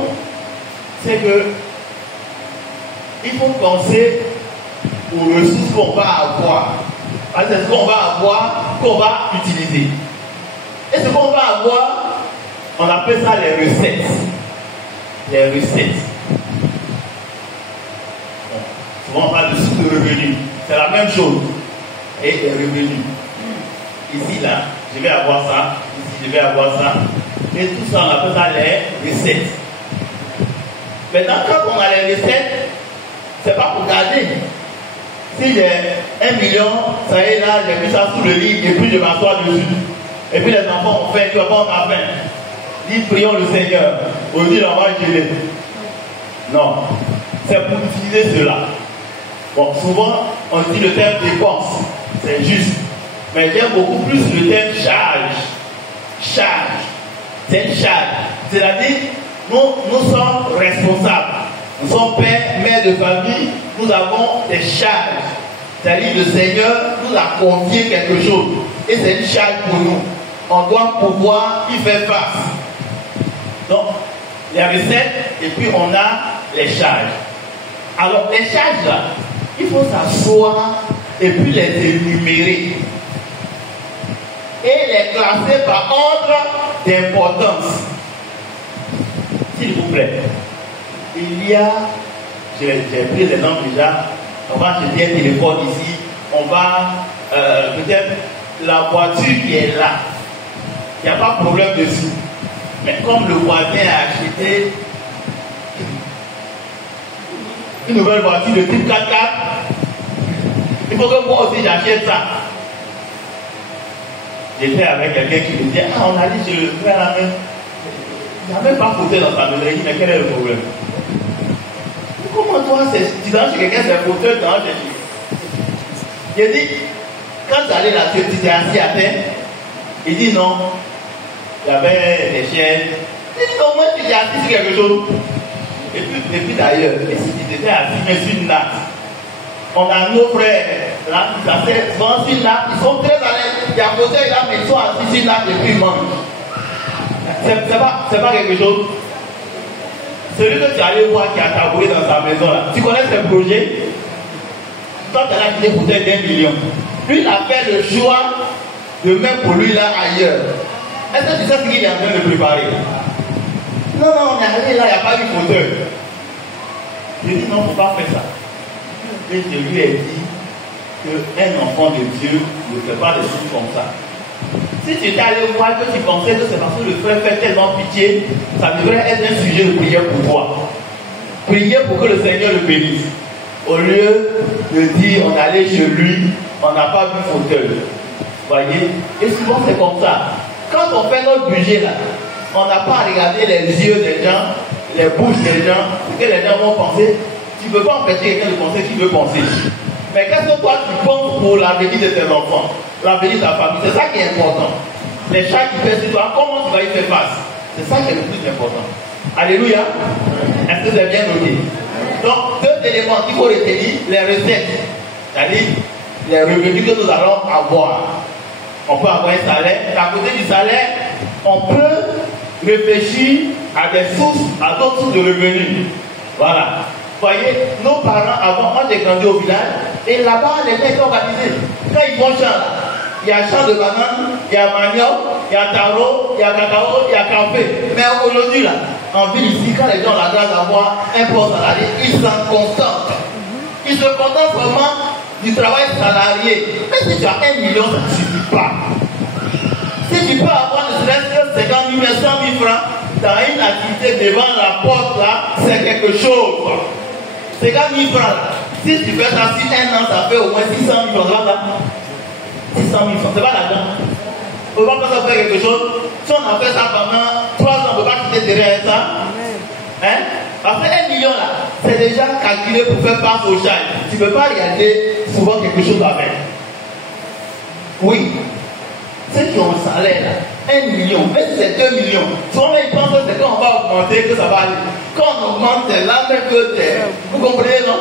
c'est que il faut penser aux ressources qu'on va avoir. C'est ce qu'on va avoir, qu'on va utiliser. Et ce qu'on va avoir, on appelle ça les recettes. Les recettes. Bon, souvent on parle de source de revenus. C'est la même chose. Et les revenus. Ici, là, je vais avoir ça. Ici, je vais avoir ça. Et tout ça, on appelle ça les recettes. Maintenant, quand on a les recettes, c'est pas pour garder. Si j'ai 1 million, ça y est là, j'ai mis ça sous le lit et puis je m'assois dessus. Et puis les enfants ont faim, tu vas pas avoir faim. Dis, prions le Seigneur. Aujourd'hui, on va geler. Non. C'est pour utiliser cela. Bon, souvent, on dit le terme dépense. C'est juste. Mais j'aime beaucoup plus le terme charge. Charge. C'est une charge. C'est-à-dire, nous sommes responsables. Nous sommes pères, mères de famille. Nous avons des charges. C'est-à-dire, le Seigneur nous a confié quelque chose. Et c'est une charge pour nous. On doit pouvoir y faire face. Donc, les recettes, et puis on a les charges. Alors, les charges, là, il faut s'asseoir et puis les énumérer. Et les classer par ordre d'importance. S'il vous plaît. Il y a, j'ai pris l'exemple déjà, on va acheter un téléphone ici, on va, peut-être, la voiture qui est là, il n'y a pas de problème dessus. Mais comme le voisin a acheté une nouvelle voiture de type 4x4, il faut que moi aussi j'achète ça. J'étais avec quelqu'un qui me dit, ah, on a dit, je le fais à la main. Il n'a même pas posé dans sa maison. Il dit, mais quel est le problème? Comment toi, tu dans chez quelqu'un, c'est un fauteuil dans chez lui. J'ai dit, quand tu allais là, tu t'es assis à terre. Il dit non. Il y avait des chaises. Il dit non, moi tu t'es assis sur quelque chose. Et puis d'ailleurs, et si tu étais assis mais sur une natte, on a nos frères là qui s'asseyent souvent sur une natte, ils sont très à l'aise. Il y a un fauteuil là, mais ils sont assis sur une natte et puis ils mangent. C'est pas quelque chose. Celui que tu allais voir qui a taboué dans sa maison là, tu connais ses projets? Toi tu as acheté fauteuil d'1 million. Lui il a fait le choix de mettre pour lui là ailleurs. Est-ce que tu sais ce qu'il est en train de préparer? Non, on est allé là, il n'y a pas eu fauteuil. Je dis non, il ne faut pas faire ça. Et je lui ai dit qu'un enfant de Dieu ne fait pas des choses comme ça. Si tu étais allé voir que tu pensais que c'est parce que le frère fait tellement pitié, ça devrait être un sujet de prière pour toi. Prier pour que le Seigneur le bénisse. Au lieu de dire on est allé chez lui, on n'a pas vu fauteuil. Voyez? Et souvent c'est comme ça. Quand on fait notre budget là, on n'a pas à regarder les yeux des gens, les bouches des gens, ce que les gens vont penser. Tu ne peux pas empêcher quelqu'un de penser qu'il veut penser. Mais qu'est-ce que toi tu penses pour l'avenir de tes enfants, l'avenir de ta famille? C'est ça qui est important. Les chats qui pèsent sur toi, comment tu vas y faire face? C'est ça qui est le plus important. Alléluia. Est-ce que vous avez bien noté? Donc, deux éléments qu'il faut retenir, les recettes, c'est-à-dire les revenus que nous allons avoir. On peut avoir un salaire, et à côté du salaire, on peut réfléchir à des sources, à d'autres sources de revenus. Voilà. Vous voyez, nos parents, avant, moi j'ai grandi au village, et là-bas, les gens étaient organisés. Quand ils vont champ, il y a champ de bananes, il y a manioc, il y a taro, il y a cacao, il y a café. Mais aujourd'hui, là, en ville ici, quand les gens ont la grâce d'avoir un poste salarié, ils s'en contentent. Ils se contentent vraiment du travail salarié. Mais si tu as 1 million, ça ne suffit pas. Si tu peux avoir ne serait-ce que 50 000, 100 000 francs dans une activité devant la porte, là, c'est quelque chose. 50 000 francs, là. Si tu fais ça sur 1 an, ça fait au moins 600 000 francs. Là, 600 000 francs, c'est pas l'argent. On ne peut pas faire quelque chose. Si on a fait ça pendant 3 ans, on ne peut pas quitter derrière ça. Hein? Parce que 1 million là, c'est déjà calculé pour faire face au charge. Tu ne peux pas regarder souvent quelque chose avec. Oui. Ceux qui ont un salaire là, 1 million, même si c'est 2 millions, souvent ils pensent que c'est quand on va augmenter que ça va aller. Quand on augmente, c'est là même que c'est. Vous comprenez, non?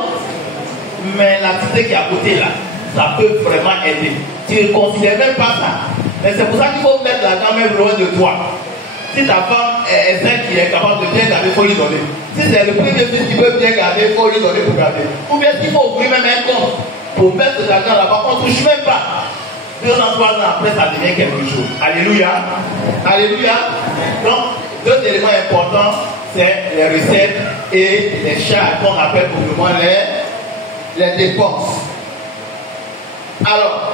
Mais l'activité qui est à côté là, ça peut vraiment aider. Tu ne considères même pas ça. Mais c'est pour ça qu'il faut mettre la dame même loin de toi. Si ta femme est celle qui est capable de bien garder, il faut lui donner. Si c'est le premier fils qui peut bien garder, il faut lui donner pour garder. Ou bien s'il faut ouvrir même un compte pour mettre de l'argent là-bas, on ne touche même pas. 2 ans, 3 ans après, ça devient quelque chose. Alléluia. Alléluia. Donc, 2 éléments importants, c'est les recettes et les charges qu'on appelle pour le moment les dépenses. Alors,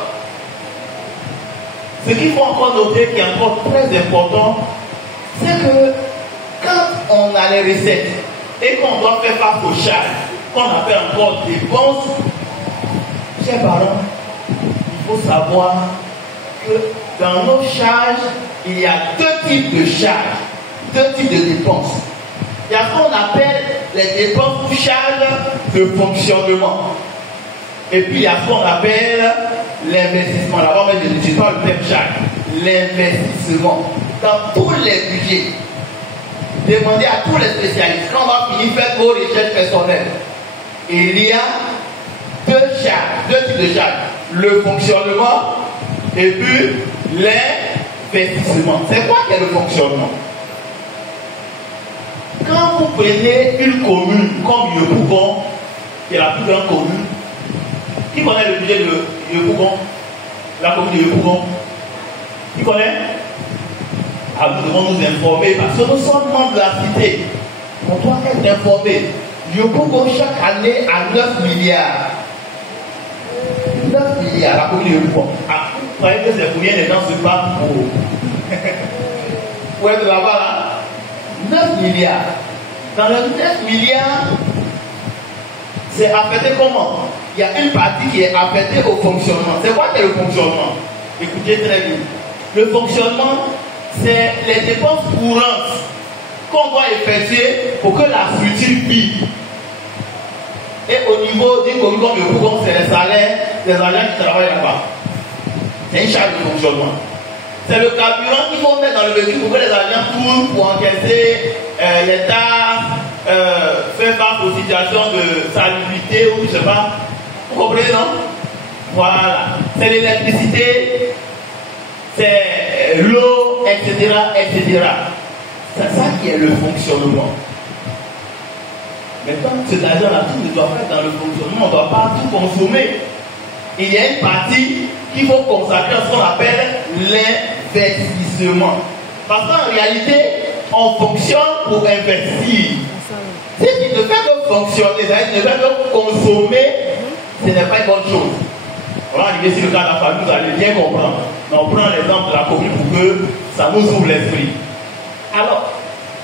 ce qu'il faut encore noter qui est encore très important, c'est que quand on a les recettes et qu'on doit faire face aux charges, qu'on appelle encore dépenses, chers parents, il faut savoir que dans nos charges, il y a 2 types de charges, 2 types de dépenses. Il y a ce qu'on appelle les dépenses ou charges de fonctionnement. Et puis il y a ce qu'on appelle l'investissement. Là-bas, je ne dis pas le thème charge. L'investissement. Dans tous les budgets, demandez à tous les spécialistes, quand on va finir, faites vos recherches personnelles. Il y a 2 charges, 2 types de charges. Le fonctionnement et puis l'investissement. C'est quoi qu'est le fonctionnement? Quand vous prenez une commune comme Yopougon, qui est la plus grande commune, qui connaît le budget de Yopougon? La commune de Yopougon? Qui connaît? Ah, nous devons nous informer parce que nous sommes membres de la cité. On doit être informés. Yopougon chaque année a 9 milliards. 9 milliards, la commune de Yopougon. Ah, vous croyez que c'est combien les gens se battent pour être là-bas là? 9 milliards. Dans les 9 milliards, c'est affecté comment? Il y a une partie qui est affectée au fonctionnement. C'est quoi le fonctionnement? Écoutez très bien. Le fonctionnement, c'est les dépenses courantes qu'on doit effectuer pour que la structure vive. Et au niveau d'une commune comme le Yopougon, c'est les salaires des agents qui travaillent là-bas. C'est une charge de fonctionnement. C'est le carburant qu'il faut mettre dans le véhicule pour que les agents tournent pour encaisser les tasses, faire face aux situations de salubrité ou je ne sais pas. Vous comprenez, non? Voilà. C'est l'électricité, c'est l'eau, etc., etc. C'est ça qui est le fonctionnement. Maintenant, cet argent-là, tout ne doit pas être dans le fonctionnement, on ne doit pas tout consommer. Il y a une partie qu'il faut consacrer à ce qu'on appelle l'investissement. Parce qu'en réalité, on fonctionne pour investir. Si tu ne fais que fonctionner, tu ne fais que consommer, ce n'est pas une bonne chose. On va arriver sur le cas de la famille, vous allez bien comprendre. Mais on prend l'exemple de la commune pour que ça nous ouvre l'esprit. Alors,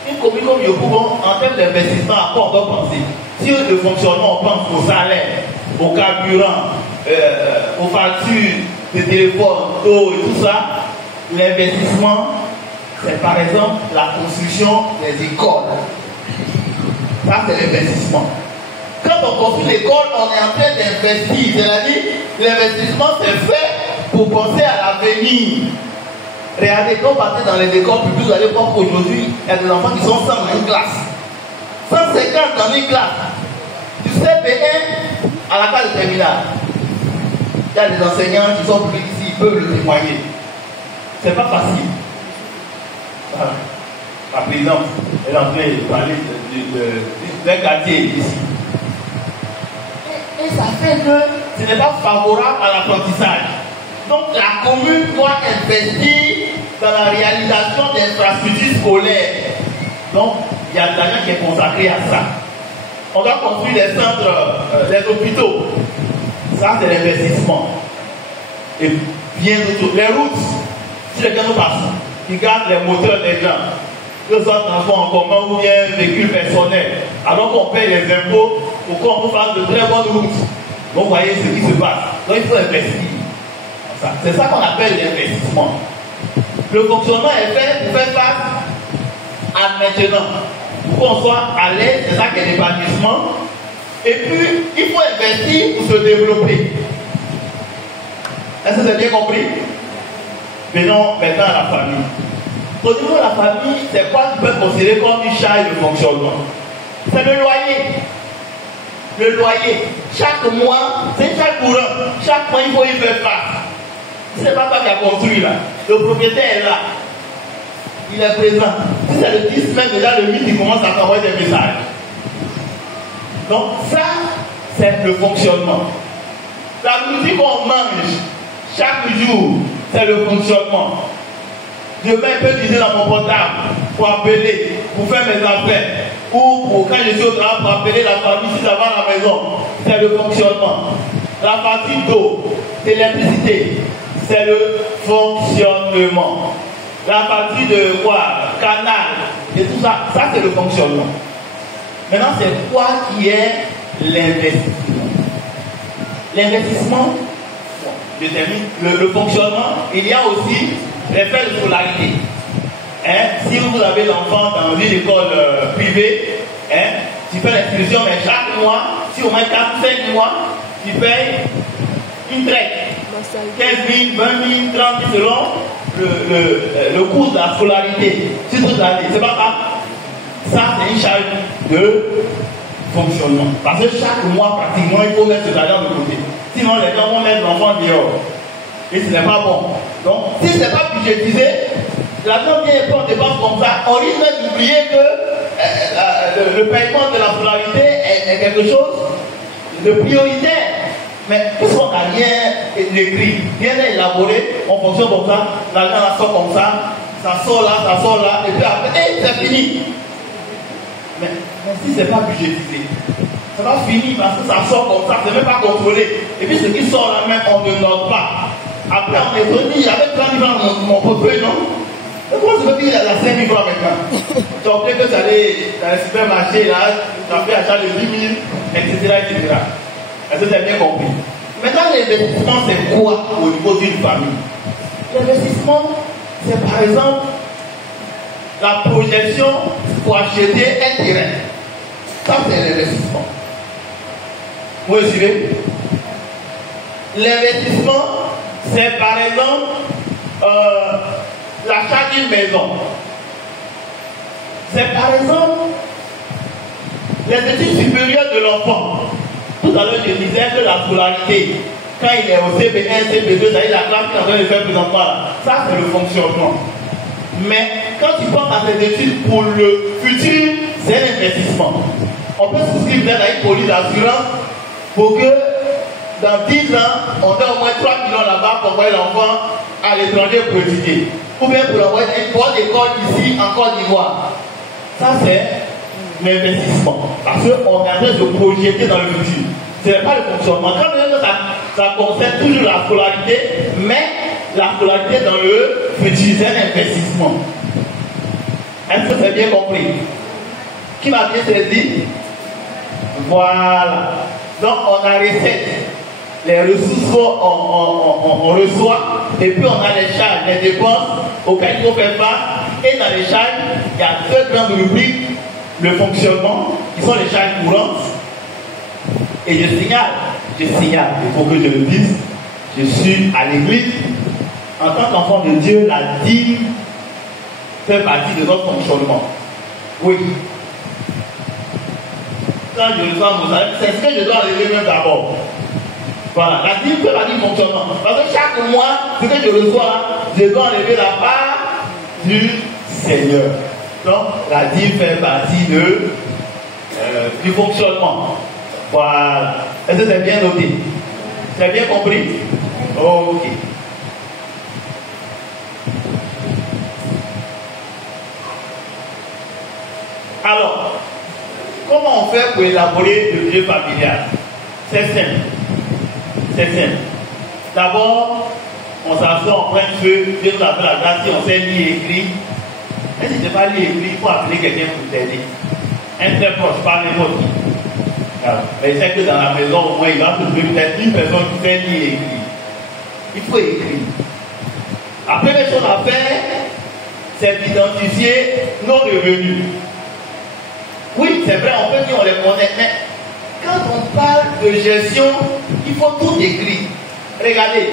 une commune comme Yopougon, en termes d'investissement, à quoi on doit penser? Si le fonctionnement, on pense au salaire, au carburant, aux factures de téléphone, d'eau et tout ça, l'investissement, c'est par exemple la construction des écoles. Ça, c'est l'investissement. Quand quand on construit l'école, on est en train d'investir. C'est-à-dire, l'investissement c'est fait pour penser à l'avenir. Regardez, quand vous partez dans les écoles publiques, vous allez voir qu'aujourd'hui, il y a des enfants qui sont 100 dans une classe. 150 dans une classe. Du CP1 à la classe de terminale. Il y a des enseignants qui sont publics ici, ils peuvent le témoigner. C'est pas facile. Voilà. La présidente, elle est en train de parler d'un quartier ici. Et ça fait que ce n'est pas favorable à l'apprentissage. Donc la commune doit investir dans la réalisation d'infrastructures scolaires. Donc il y a de l'argent qui est consacré à ça. On doit construire des centres, des hôpitaux. Ça c'est l'investissement. Et bien d'autres. Les routes, si les gens passent, ils gardent les moteurs des gens. Que ce soit transport en commun ou bien véhicule personnel. Alors qu'on paye les impôts pour qu'on fasse de très bonnes routes. Donc vous voyez ce qui se passe. Donc il faut investir. C'est ça qu'on appelle l'investissement. Le fonctionnement est fait pour faire face à maintenant. Pour qu'on soit à l'aise, c'est ça qui est l'épanouissement. Et puis, il faut investir pour se développer. Est-ce que vous avez bien compris? Venons maintenant à la famille. Au niveau de la famille, c'est quoi tu peux considérer comme une charge de fonctionnement? C'est le loyer. Le loyer. Chaque mois, c'est une charge courante. Chaque mois, il faut y faire face. C'est pas toi qui as construit là. Le propriétaire est là. Il est présent. Si c'est le 10 semaines déjà, le 8, il commence à t'envoyer des messages. Donc ça, c'est le fonctionnement. La musique qu'on mange chaque jour, c'est le fonctionnement. Demain, je peux utiliser dans mon portable pour appeler, pour faire mes affaires. Ou pour, quand je suis au travail, pour appeler la famille si ça va à la maison. C'est le fonctionnement. La facture d'eau, d'électricité, c'est le fonctionnement. La partie de quoi? Canal et tout ça, ça c'est le fonctionnement. Maintenant, c'est quoi qui est l'investissement? L'investissement, détermine le fonctionnement. Il y a aussi les frais de scolarité. Si vous avez l'enfant dans une école privée, tu fais l'inscription, mais chaque mois, si au moins 4-5 mois, tu payes une traite. 15 000, 20 000, 30 000 selon le coût de la scolarité. C'est toute l'année. C'est pas ça. Ça, c'est une charge de fonctionnement. Parce que chaque mois, pratiquement, il faut mettre cet argent de côté. Sinon, les gens vont mettre l'enfant dehors. Et ce n'est pas bon. Donc, si ce n'est pas budgétisé, l'argent vient et on dépense comme ça. On risque d'oublier que le paiement de la scolarité est quelque chose de prioritaire. Mais puisqu'on n'a rien écrit, rien élaboré, on fonctionne comme ça, l'argent sort comme ça sort là, et puis après, c'est fini. Mais si ce n'est pas budgétisé, ça va finir parce que ça sort comme ça, c'est même pas contrôlé. Et puis ce qui sort là même, on ne note pas. Après, on est venu, j'avais 30 000 francs dans mon portefeuille, non? Et comment tu veux dire qu'il y a 5 000 francs maintenant? Tu as oublié que tu allais dans le supermarché, là, tu as fait achat de 10 000, etc. Est-ce que tu as bien compris? Maintenant, l'investissement, c'est quoi au niveau d'une famille? L'investissement, c'est par exemple la projection pour acheter un terrain. Ça, c'est l'investissement. Vous me suivez? L'investissement, c'est par exemple l'achat d'une maison. C'est par exemple les études supérieures de l'enfant. Tout à l'heure, je disais que la scolarité, quand il est au CP1, CP2, c'est la classe qui est en train de faire présentement là, ça c'est le fonctionnement. Mais quand tu penses à ces études pour le futur, c'est un investissement. On peut souscrire peut-être à une police d'assurance pour que dans 10 ans, on ait au moins 3 millions là-bas pour envoyer l'enfant à l'étranger pour étudier. Ou bien pour envoyer une bonne école ici en Côte d'Ivoire. Ça c'est l'investissement. Parce qu'on est en train de se projeter dans le futur. Ce n'est pas le fonctionnement. Quand même, ça concerne toujours la scolarité, mais la scolarité dans le futur, c'est un investissement. Est-ce que c'est bien compris? Qui m'a bien saisi? Voilà. Donc, on a recette. Les ressources on reçoit, et puis on a les charges, les dépenses auxquelles il faut faire face. Et dans les charges, il y a deux grandes rubriques. Le fonctionnement, qui sont les charges courantes, Et je signale, il faut que je le dise, je suis à l'église. En tant qu'enfant de Dieu, la dîme fait partie de notre fonctionnement. Oui. Quand je reçois mon salaire, c'est ce que je dois enlever même d'abord. Voilà, la dîme fait partie du fonctionnement. Parce que chaque mois, ce que je reçois, je dois enlever la part du Seigneur. Donc, la dîme fait partie du fonctionnement. Voilà. Est-ce que c'est bien noté? C'est bien compris? Ok. Alors, comment on fait pour élaborer le budget familial? C'est simple. C'est simple. D'abord, on s'assoit, on prend un feu, Dieu nous a fait la grâce, si on sait lire et écrire. Mais si tu ne sais pas lire et écrire, il faut appeler quelqu'un pour t'aider. Un très proche, pas n'importe qui. Mais c'est que dans la maison, au moins, il va se trouver peut-être une personne qui fait lire et écrire. Il faut écrire. La première chose à faire, c'est d'identifier nos revenus. Oui, c'est vrai, on peut dire on les connaît, mais quand on parle de gestion, il faut tout écrire. Regardez,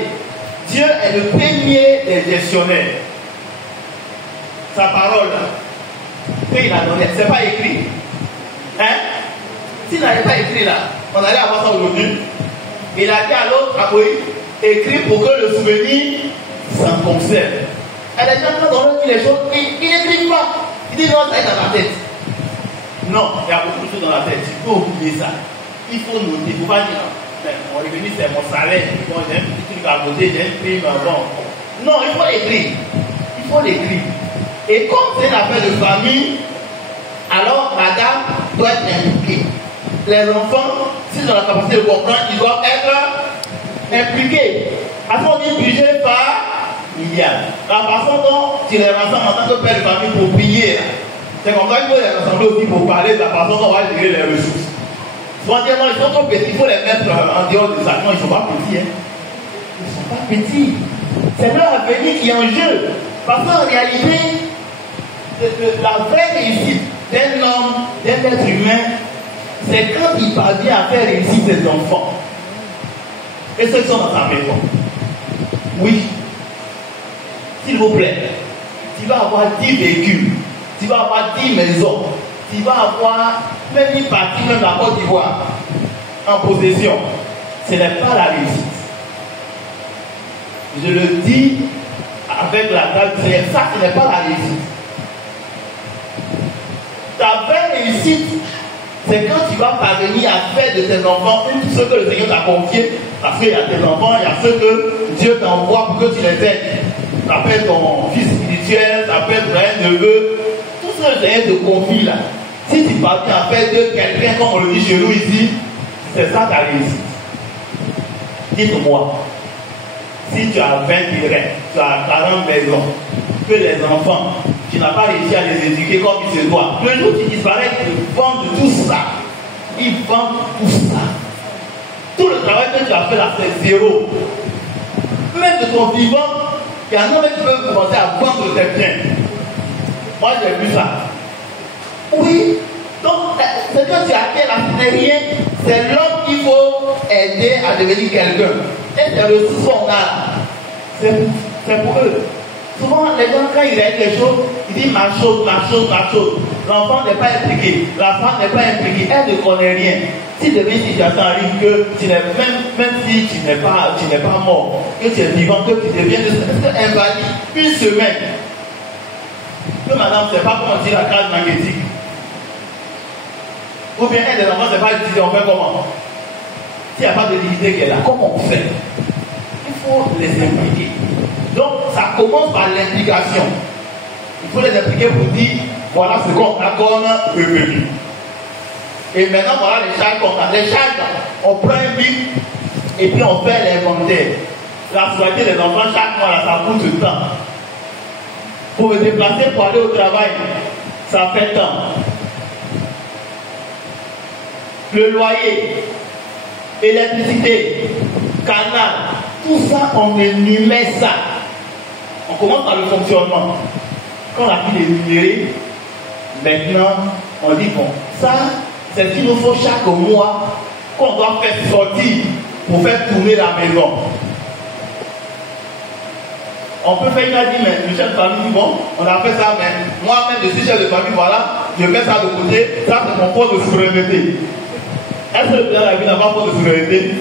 Dieu est le premier des gestionnaires. Sa parole, qu'il a donné, c'est pas écrit. Hein? S'il n'avait pas écrit là, on allait avoir ça aujourd'hui. Il a dit à l'autre, à Moïse, écrit pour que le souvenir s'en conserve. Elle a dit, quand on dit les choses, il n'écrit pas. Il dit non, ça est dans la tête. Non, il y a beaucoup de choses dans la tête. Il faut oublier ça. Il faut noter. Il ne faut pas dire, mon revenu c'est mon salaire. Bon, j'ai un petit truc à côté, j'ai un prime. Bon. Non, il faut écrire. Il faut l'écrire. Et comme c'est une affaire de famille, alors madame doit être impliquée. Les enfants, s'ils ont la capacité de comprendre, ils doivent être impliqués. Alors on dit budget par milliard. La façon dont tu les rassembles en tant que père de famille pour prier, c'est comme ça qu'il faut les rassembler aussi pour parler de la façon dont on va gérer les ressources. Souvent dire non, ils sont trop petits, il faut les mettre en dehors des actions, ils ne sont pas petits. Hein. Ils ne sont pas petits. C'est leur avenir qui est en jeu. Parce qu'en réalité, la vraie réussite d'un homme, d'un être humain, c'est quand il parvient à faire réussir ses enfants. Et ceux qui sont dans sa maison. Oui. S'il vous plaît, tu vas avoir 10 véhicules, tu vas avoir 10 maisons, tu vas avoir même une partie, même la Côte d'Ivoire, en possession. Ce n'est pas la réussite. Je le dis avec la grâce du Seigneur, ça ce n'est pas la réussite. Ta vraie réussite, c'est quand tu vas parvenir à faire de tes enfants ce que le Seigneur t'a confié, parce qu'il y a tes enfants, il y a ceux que Dieu t'envoie pour que tu les aides. T'appelles ton fils spirituel, t'appelles ton neveu, tout ce que le Seigneur te confie là. Si tu parviens à faire de quelqu'un, comme on le dit chez nous ici, c'est ça ta réussite. Dites-moi, si tu as 20 terrains, tu as 40 maisons, que les enfants, tu n'as pas réussi à les éduquer comme il se doit. Le jour où tu disparais, ils vendent tout ça. Ils vendent tout ça. Tout le travail que tu as fait là, c'est zéro. Même de ton vivant, il y en a même qui peuvent commencer à vendre tes biens. Moi, j'ai vu ça. Oui. Donc, ce que tu as fait là, ce n'est rien. C'est l'homme qu'il faut aider à devenir quelqu'un. Et les ressources qu'on a là, c'est pour eux. Souvent, les gens, quand ils aident les choses, ils disent ma chose. L'enfant n'est pas impliqué, la femme n'est pas impliquée, elle ne connaît rien. Si demain, si j'attends arrive que tu n'es même si tu n'es pas mort, que tu es vivant, que tu deviens invalide, une semaine, que madame ne sait pas comment dire la case magnétique, ou bien un des enfants ne sait pas utiliser, on fait comment? S'il n'y a pas de dignité qui est là, comment on fait? Il faut les impliquer. Donc, ça commence par l'implication. Il faut les impliquer pour dire, voilà ce qu'on a comme revenu. Et maintenant, voilà les charges qu'on a. Les charges, on prend un bic et puis on fait l'inventaire. La soirée des enfants, chaque mois, là, ça coûte du temps. Pour me déplacer, pour aller au travail, ça fait temps. Le loyer, électricité, canal, tout ça, on énumère ça. On commence par le fonctionnement. Quand on a pu l'énumérer, maintenant, on dit bon, ça, c'est ce qu'il nous faut chaque mois qu'on doit faire sortir pour faire tourner la maison. On peut faire une a dit, mais le chef de famille dit bon, on a fait ça, mais moi-même je suis chef de famille, voilà, je mets ça de côté, ça c'est mon poste de souveraineté. Est-ce que le président de la ville n'a pas poste de souveraineté?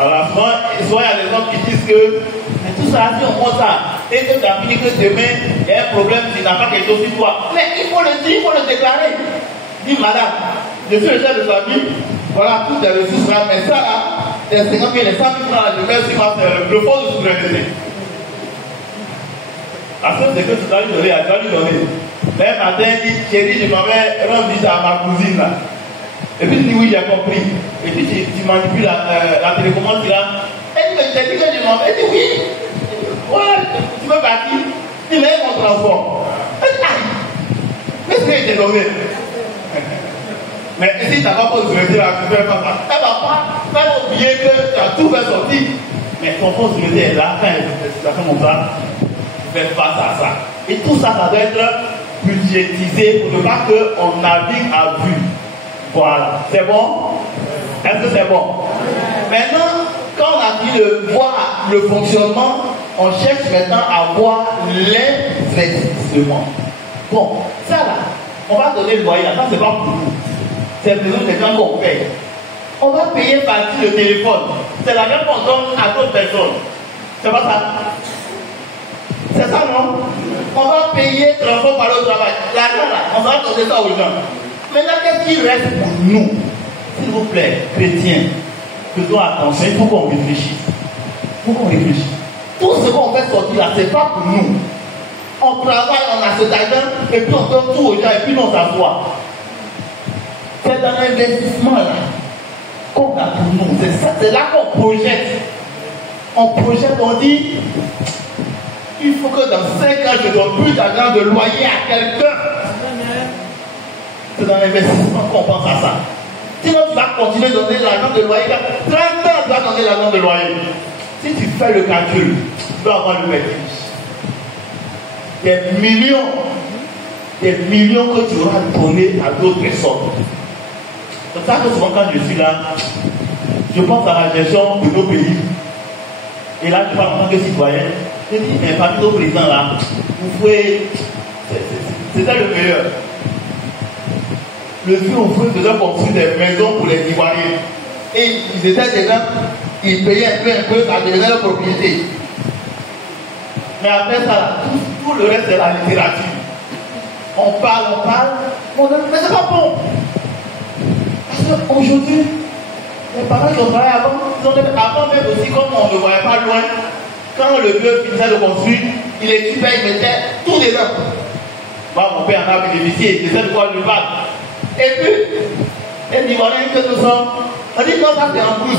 Alors, soit il y a des gens qui disent que mais tout ça, si on montre ça, et que tu as fini que demain, il y a un problème, tu n'as pas quelque chose sur toi. Mais il faut le dire, il faut le déclarer. Dis madame, je suis le chef de famille, voilà toutes les ressources là, mais ça là, les 50 000, les 100 000 francs, je mets sur le poste de souveraineté. Parce que c'est que tu dois lui donner, tu dois lui donner. Mais un matin, il dit, chérie, je m'en vais rendre visite à ma cousine là. Et puis tu dis oui, j'ai compris. Et puis tu manipules la télécommande là. Elle dit, mais j'ai dit que je m'en vais. Elle dit oui. Ouais, tu veux partir. Il dit, mais mon transport. Elle dit, aïe. Mais c'est que j'ai nommé. Mais si tu n'as pas posé là, tu fais pas ça. Elle va pas oublier que tu as tout fait sortir. Mais ton poste de est là, quand elle fait mon ça, tu fais face à ça. Et tout ça, ça doit être budgétisé pour ne pas qu'on navigue à vue. Voilà, c'est bon? Est-ce que c'est bon? Maintenant, quand on a dit de voir le fonctionnement, on cherche maintenant à voir l'investissement. Bon, ça là, on va donner le loyer là, ça c'est pas pour nous. C'est pour nous, les gens qu'on paye. On va payer partie le téléphone. C'est la même qu'on donne à d'autres personnes. C'est pas ça? C'est ça, non? On va payer transport par le travail. L'argent là, on va donner ça aux gens. Maintenant, qu'est-ce qu'il reste pour nous? S'il vous plaît, chrétiens, faisons attention, il faut qu'on réfléchisse. Il faut qu'on réfléchisse. Tout ce qu'on fait sortir là, c'est pas pour nous. On travaille, on a cet argent, et puis on donne tout aux gens, et puis on s'assoit. C'est dans l'investissement là qu'on a pour nous. C'est là qu'on projette. On projette, on dit, il faut que dans 5 ans, je donne plus d'argent de loyer à quelqu'un. C'est dans l'investissement qu'on pense à ça. Sinon, tu vas continuer de donner l'argent de loyer. 30 ans, tu vas donner l'argent de loyer. Si tu fais le calcul, tu dois avoir le vertige. Des millions que tu auras donné à d'autres personnes. C'est ça que souvent, quand je suis là, je pense à la gestion de nos pays. Et là, je parle en tant que citoyen. Je dis, mais parmi nos présidents là, vous pouvez. C'était le meilleur. Le vieux au feu faisait construire des maisons pour les Ivoiriens. Et ils étaient des gens, ils payaient un peu, ça devenait leur propriété. Mais après ça, tout le reste c'est la littérature. On parle, mais c'est pas bon. Parce qu'aujourd'hui, les parents qui ont travaillé avant même aussi, comme on ne voyait pas loin, quand le vieux finissait de construire, il équipait, il mettait tout dedans. Bon, mon père en a bénéficié, il essaie de voir le bac. Et puis, elle dit, voilà que nous sommes. On dit, non, ça c'est en plus.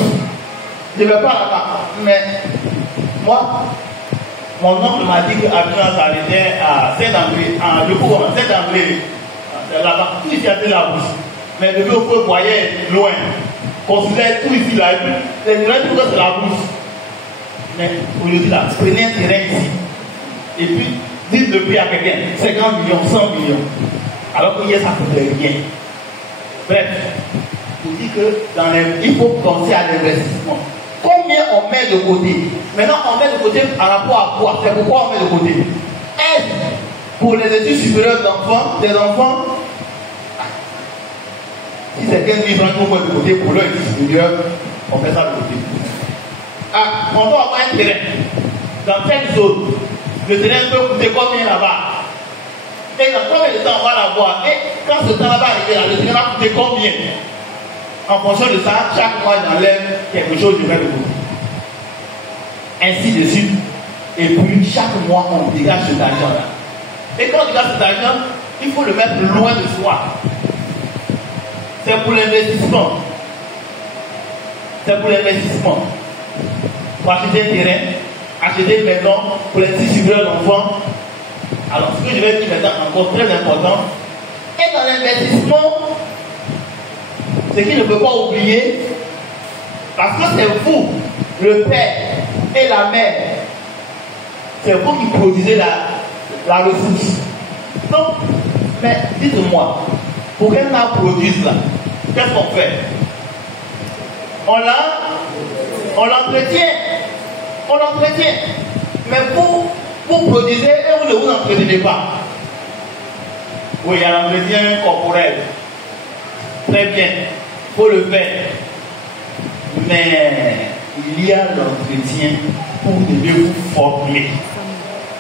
Je ne vais pas là-bas. Mais, moi, mon oncle m'a dit qu'Abidjan s'arrêtait à Saint-André, en Lecourt, à Saint-André. C'est là-bas, tout ici c'était la bouche. Mais le vieux feu voyait loin. Considère tout ici là. Et puis, les gens disent que c'est la bouche. Mais, aujourd'hui là, prenez un terrain ici. Et puis, dites le prix à quelqu'un, 50 millions, 100 millions. Alors que hier, ça ne coûtait rien. Bref, je dis que il faut penser à l'investissement. Combien on met de côté? Maintenant, on met de côté par rapport à quoi? C'est pourquoi on met de côté. Est-ce pour les études supérieures des enfants? Si c'est 15 000 francs qu'on met de côté pour leur études supérieures, on met ça de côté. Ah, on doit avoir un terrain. Dans telle zone, le terrain peut coûter combien là-bas? Et dans combien de temps on va l'avoir? Et quand ce temps-là va arriver, le terrain va coûter combien? En fonction de ça, chaque mois, j'enlève quelque chose de même côté. Ainsi de suite. Et puis, chaque mois, on dégage cet argent-là. Et quand on dégage cet argent, il faut le mettre loin de soi. C'est pour l'investissement. C'est pour l'investissement. Pour acheter un terrain, acheter une maison, pour les 6 d'enfants. Alors, ce que je vais dire maintenant, encore très important, et dans l'investissement, ce qu'il ne peut pas oublier, parce que c'est vous, le père et la mère, c'est vous qui produisez la ressource. Donc, mais dites-moi, pour qu'un arbre produise là, qu'est-ce qu'on fait? On l'entretient. On l'entretient. Mais vous produisez et vous ne vous entretenez pas. Oui, il y a l'entretien corporel. Très bien. Il faut le faire. Mais il y a l'entretien où vous devez vous former.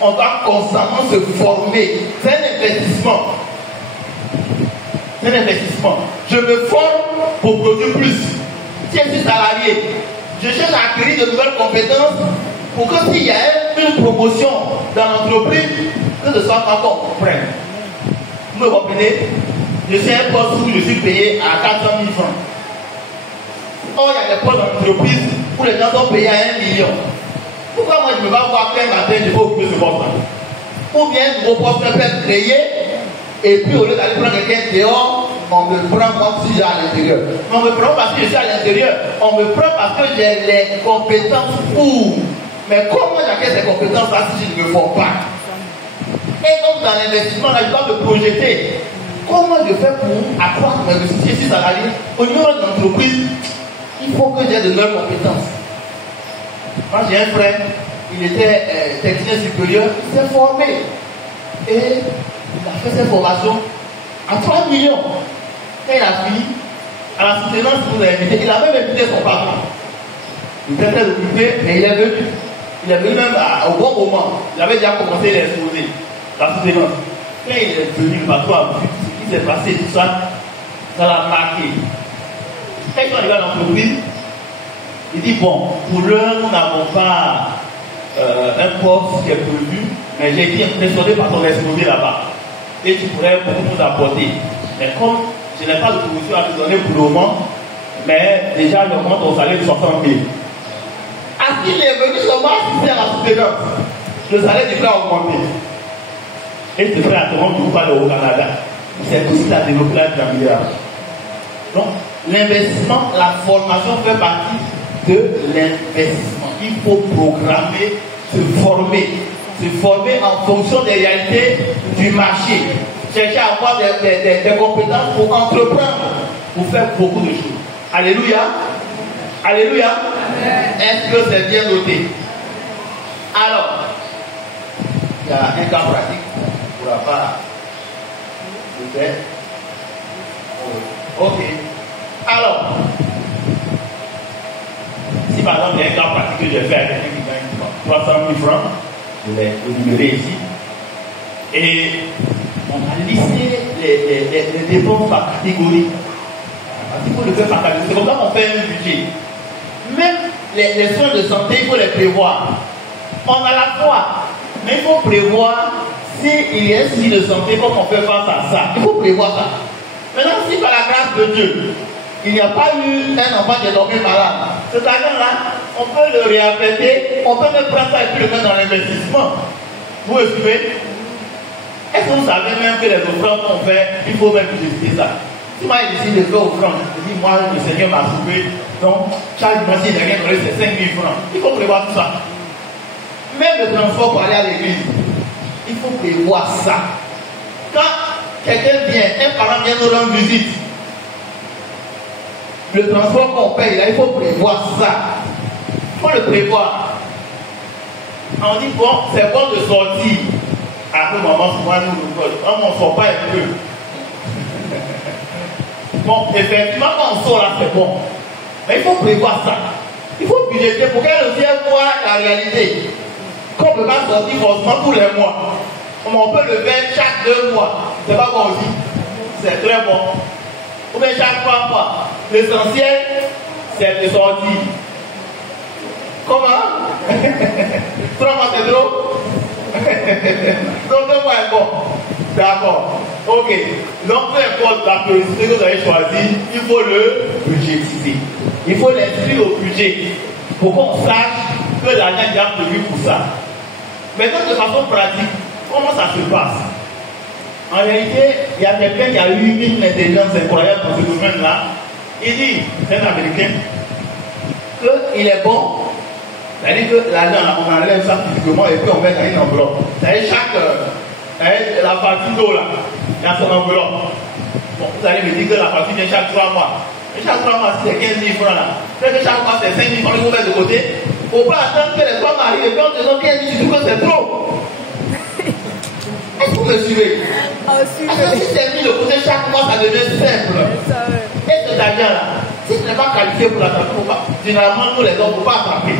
On doit constamment se former. C'est un investissement. C'est un investissement. Je me forme pour produire plus. Si je suis salarié, je cherche à acquérir de nouvelles compétences pour que s'il y a une promotion dans l'entreprise, que ce soit pas qu'on comprenne. Vous me comprenez? Je suis un poste où je suis payé à 400 000 francs. Or, il y a des postes dans l'entreprise où les gens sont payés à 1 million. Pourquoi moi je ne vais pas voir qu'un matin je vais occuper ce poste-là? Ou bien un nouveau poste peut être créé et puis au lieu d'aller prendre quelqu'un dehors, on me prend moi si j'ai à l'intérieur. On me prend parce que je suis à l'intérieur. On me prend parce que j'ai les compétences pour. Mais comment j'acquiers ces compétences-là si je ne me forme pas? Et donc dans l'investissement, là, je dois me projeter. Comment je fais pour accroître mes ressources? Si je suis salarié, au niveau de l'entreprise, il faut que j'ai de nouvelles compétences. Moi j'ai un frère, il était technicien supérieur, il s'est formé. Et il a fait cette formation à 3 millions. Quand il a fini, à la soutenance qu'il nous a invité, il a même invité son patron. Il était très occupé, mais il est venu. Il est venu même au bon moment. Il avait déjà commencé l'exposer, la soutenance. Quand il est venu, le patron a vu ce qui s'est passé, tout ça, ça l'a marqué. Quand ils sont arrivés à l'entreprise, il dit bon, pour l'heure, nous n'avons pas un poste qui est prévu, mais j'ai été impressionné par ton exposé là-bas. Et tu pourrais beaucoup nous apporter. Mais comme je n'ai pas de promotion à te donner pour le moment, mais déjà je monte au salaire de 60 000. À ce qu'il est venu seulement assister à la soutenance, le salaire du frère a augmenté. Et ce frère a demandé de vous parler au Canada. C'est tout ce qu'il a développé là de la milliard. Donc, l'investissement, la formation fait partie de l'investissement. Il faut programmer, se former en fonction des réalités du marché. Chercher à avoir des compétences pour entreprendre, pour faire beaucoup de choses. Alléluia. Alléluia. Est-ce que c'est bien noté? Alors, il y a un cas pratique. On ne pourra pas le faire. Ok. Alors, si par exemple il y a un cas pratique que je fais à quelqu'un qui gagne 300 000 francs, je vais le numérer ici. Et on a listé les dépenses par catégorie. Il faut le faire par catégorie. C'est comme ça qu'on fait un budget. Même les soins de santé, il faut les prévoir. On a la foi, mais il faut prévoir s'il y a un souci de santé, comment on fait face à ça. Il faut prévoir ça. Maintenant, si par la grâce de Dieu, il n'y a pas eu un enfant qui est tombé malade, cet argent-là, on peut le réaffecter, on peut même prendre ça et puis le mettre dans l'investissement. Vous me suivez? Est-ce que vous savez même que les offrandes qu'on fait, il faut même justifier ça? Si moi je décide de faire offrande, je dis moi le Seigneur m'a sauvé, donc chaque dimanche il y a rien donné, c'est 5 000 francs. Il faut prévoir tout ça. Même le transport pour aller à l'église, il faut prévoir ça. Quand quelqu'un vient, un parent vient nous rendre visite, le transport qu'on paye, là, il faut prévoir ça. Il faut le prévoir. On dit bon, c'est bon de sortir. Après, maman, souvent nous le code. On ne sort pas un peu. Bon, effectivement, quand on sort là, c'est bon. Mais il faut prévoir ça. Il faut budgéter pour qu'elle aussi voit la réalité. Qu'on ne peut pas sortir forcément tous les mois. On peut le faire chaque 2 mois. C'est pas bon aussi. C'est très bon. Ou bien chaque 3 mois. L'essentiel, c'est de sortir. Comment? 3 mois c'est trop? Donc 2 mois est bon. D'accord. Ok. Donc peu importe la périodicité que vous avez choisie, il faut le budgétiser. Il faut l'inscrire au budget pour qu'on sache que l'argent est déjà prévu pour ça. Maintenant, de façon pratique, comment ça se passe? En réalité, il y a quelqu'un qui a eu une intelligence incroyable dans ce domaine-là. Il dit, c'est un Américain, qu'il est bon. C'est-à-dire que l'argent, on enlève ça physiquement et puis on met dans une enveloppe. C'est-à-dire la partie d'eau là, il y a son enveloppe. Bon, vous allez me dire que la partie vient chaque 3 mois. Et chaque 3 mois, c'est 15 000 francs là. Fait que chaque mois, c'est 5 000 francs qu'ils vont mettre de côté. Il ne faut pas attendre que les 3 mois arrivent et quand ils ont 15 000, tu trouves que c'est trop. Est-ce que vous me suivez? Parce que si c'est mis de côté chaque mois, ça devient simple. Et cet argent là, si tu n'es pas qualifié pour l'attraper, généralement, nous les hommes, il ne faut pas attraper.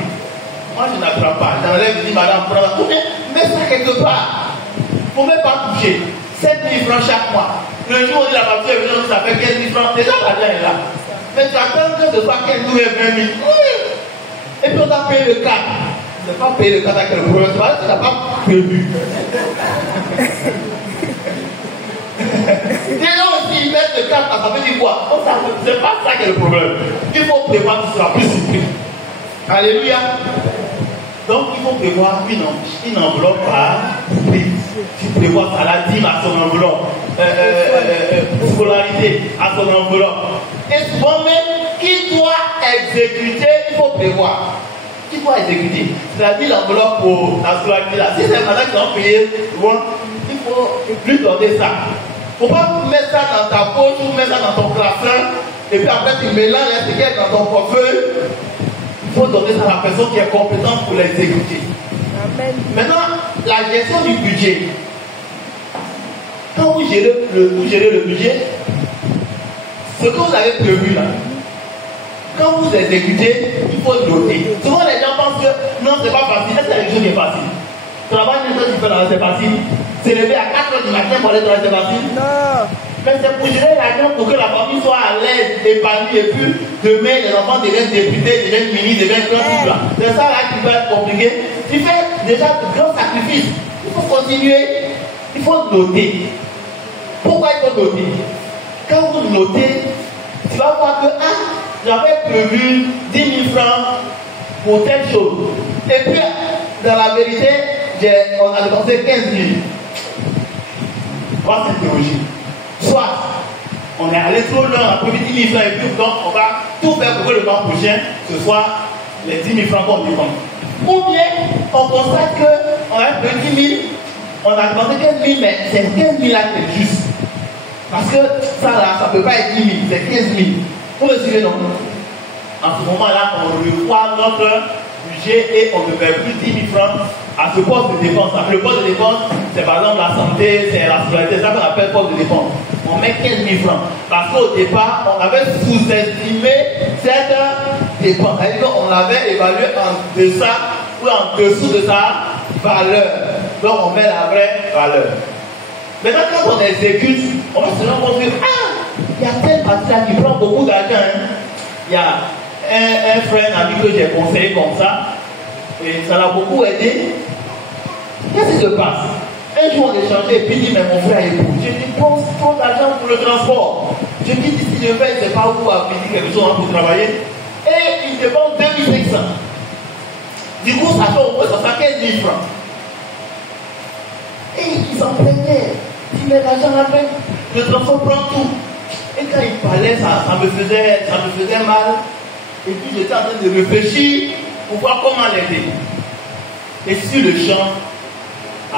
Moi, je n'attrape pas. J'enlève, je dis, madame, prends la tournée, mets ça quelque part. Il ne faut même pas toucher. 7 000 francs chaque mois. Le jour où on dit la facture est venue, ça fait 15 000 francs. Déjà, l'argent est là. Mais tu attends que ce soit 15 000 et 20 000. Oui. Et puis, on a payé le 4. Tu n'as pas payé le 4 avec le problème. Tu n'as pas prévu. Les gens aussi, ils mettent le 4, ça veut dire quoi? C'est pas ça qui est le problème. Il faut prévoir que tu seras plus surpris. Alléluia. Donc, il faut prévoir une enveloppe par prix. Tu prévois ça, la dîme à son enveloppe, scolarité à son enveloppe. Et souvent même, qui doit exécuter, il faut prévoir. Qui doit exécuter? C'est-à-dire l'enveloppe pour la scolarité là. Si c'est madame qui va payer, bon, il faut lui donner ça. Il ne faut pas mettre ça dans ta poche ou mettre ça dans ton classeur et puis après tu mélanges ce qui est dans ton portefeuille. Il faut donner ça à la personne qui est compétente pour l'exécuter. Amen. Maintenant, la gestion du budget. Quand vous gérez le budget, ce que vous avez prévu là, quand vous exécutez, il faut noter. Souvent les gens pensent que non, c'est pas facile. Est-ce que c'est quelque chose qui est facile? Travailler une chose qui fait là, c'est facile. Se lever à 4 h du matin pour aller travailler, c'est facile. Non. Mais c'est pour gérer l'argent pour que la famille soit à l'aise, épanouie, et puis demain les enfants deviennent députés, deviennent ministres, deviennent grands là. C'est ça là qui va être compliqué. Tu fais déjà de grands sacrifices. Il faut continuer. Il faut noter. Pourquoi il faut noter? Quand vous notez, tu vas voir que j'avais prévu 10 000 francs pour telle chose. Et puis, dans la vérité, on a dépensé 15 000. On va s'interroger. Soit on est allé trop loin, on a prévu 10 000 francs et puis donc on va tout faire pour que le mois prochain, ce soit les 10 000 francs qu'on dépense. Ou bien on constate qu'on a prévu 10 000, on a dépensé 15 000, mais c'est 15 000 là qui est juste. Parce que ça là, ça ne peut pas être 10 000, c'est 15 000. Vous me suivez donc? En ce moment-là, on revoit notre budget et on ne fait plus 10 000 francs à ce poste de dépense. Le poste de dépense, c'est par exemple la santé, c'est la scolarité, c'est ça qu'on appelle poste de dépense. On met 15 000 francs. Parce qu'au départ, on avait sous-estimé cette dépense. C'est-à-dire qu'on l'avait évalué en deçà ou en dessous de sa valeur. Donc on met la vraie valeur. Maintenant, quand on exécute, on va se rendre compte que il y a telle partie là qui prend beaucoup d'argent. Hein. Il y a un frère, un ami que j'ai conseillé comme ça, et ça l'a beaucoup aidé. Qu'est-ce qui se passe? Un jour on échangeait et puis il dit, mais mon frère écoute, je dépense trop d'argent pour le transport. Je dis, si je vais, je ne sais pas où à visiter quelque chose pour travailler. Et il dépense 2500. Du coup, ça fait au moins 75 000 francs. Et il s'en plaignait. Il met l'argent à peine. Le transport prend tout. Et quand il parlait, ça me faisait mal. Et puis j'étais en train de réfléchir pour voir comment l'aider. Et sur le champ,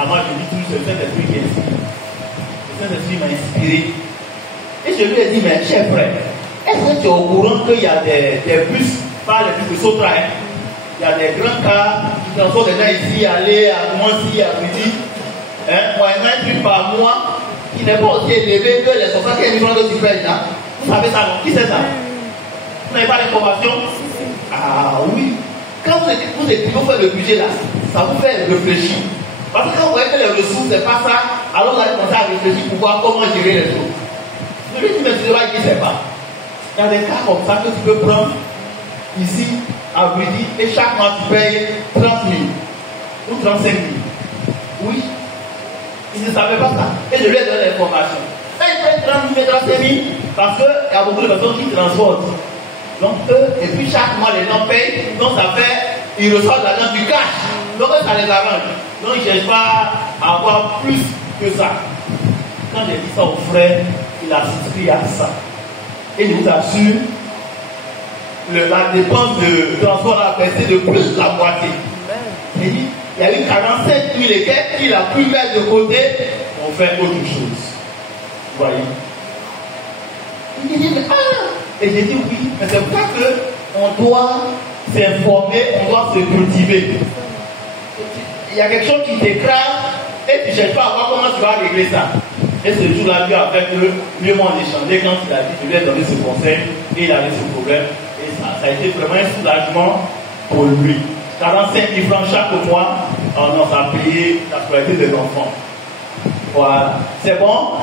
moi je dis toujours, c'est le Saint-Esprit qui est ici. Le Saint-Esprit m'a inspiré. Et je lui ai dit, mais cher frère, est-ce que tu es au courant qu'il y a des bus, pas les bus de Sotra, hein? Il y a des grands cars qui transportent les gens ici, aller à Moissy, à Midi, moyennant un truc par mois, qui n'est pas aussi élevé que les 75 000 francs que tu fais là. Vous savez ça, non? Qui sait ça? Vous n'avez pas l'information? Ah oui. Quand vous faites le budget là, ça vous fait réfléchir. Parce que quand vous voyez que les ressources, c'est pas ça, alors vous allez commencer à réfléchir pour voir comment gérer les choses. Je lui dis, mais tu ne vas pas dire, c'est pas. Il y a des cas comme ça que tu peux prendre ici, à Brady, et chaque mois tu payes 30 000 ou 35 000. Oui. Il ne savait pas ça. Et je lui ai donné l'information. Là, il paye 30 000, 35 000, parce qu'il y a beaucoup de personnes qui transportent. Donc, et puis chaque mois, les gens payent, donc ça fait, ils reçoivent l'argent du cash. Donc, ça les arrange. Donc, ils ne cherchent pas à avoir plus que ça. Quand j'ai dit ça au frère, il a souscrit à ça. Et je vous assure, la dépense de transport a baissé de plus de la moitié. Il dit, il y a eu 45 000 et quelques qu'il a pu mettre de côté pour faire autre chose. Vous voyez? Il dit, mais et j'ai dit oui, mais c'est pour ça qu'on doit s'informer, on doit se cultiver. Il y a quelque chose qui t'écrase et tu ne cherches pas à voir comment tu vas régler ça. Et ce jour-là, Dieu a fait que lui m'ont échangé quand il a dit, je lui ai donné ce conseil et il avait ce problème. Et ça a été vraiment un soulagement pour lui. 45 000 francs chaque mois, on a payé la scolarité des enfants. Voilà. C'est bon?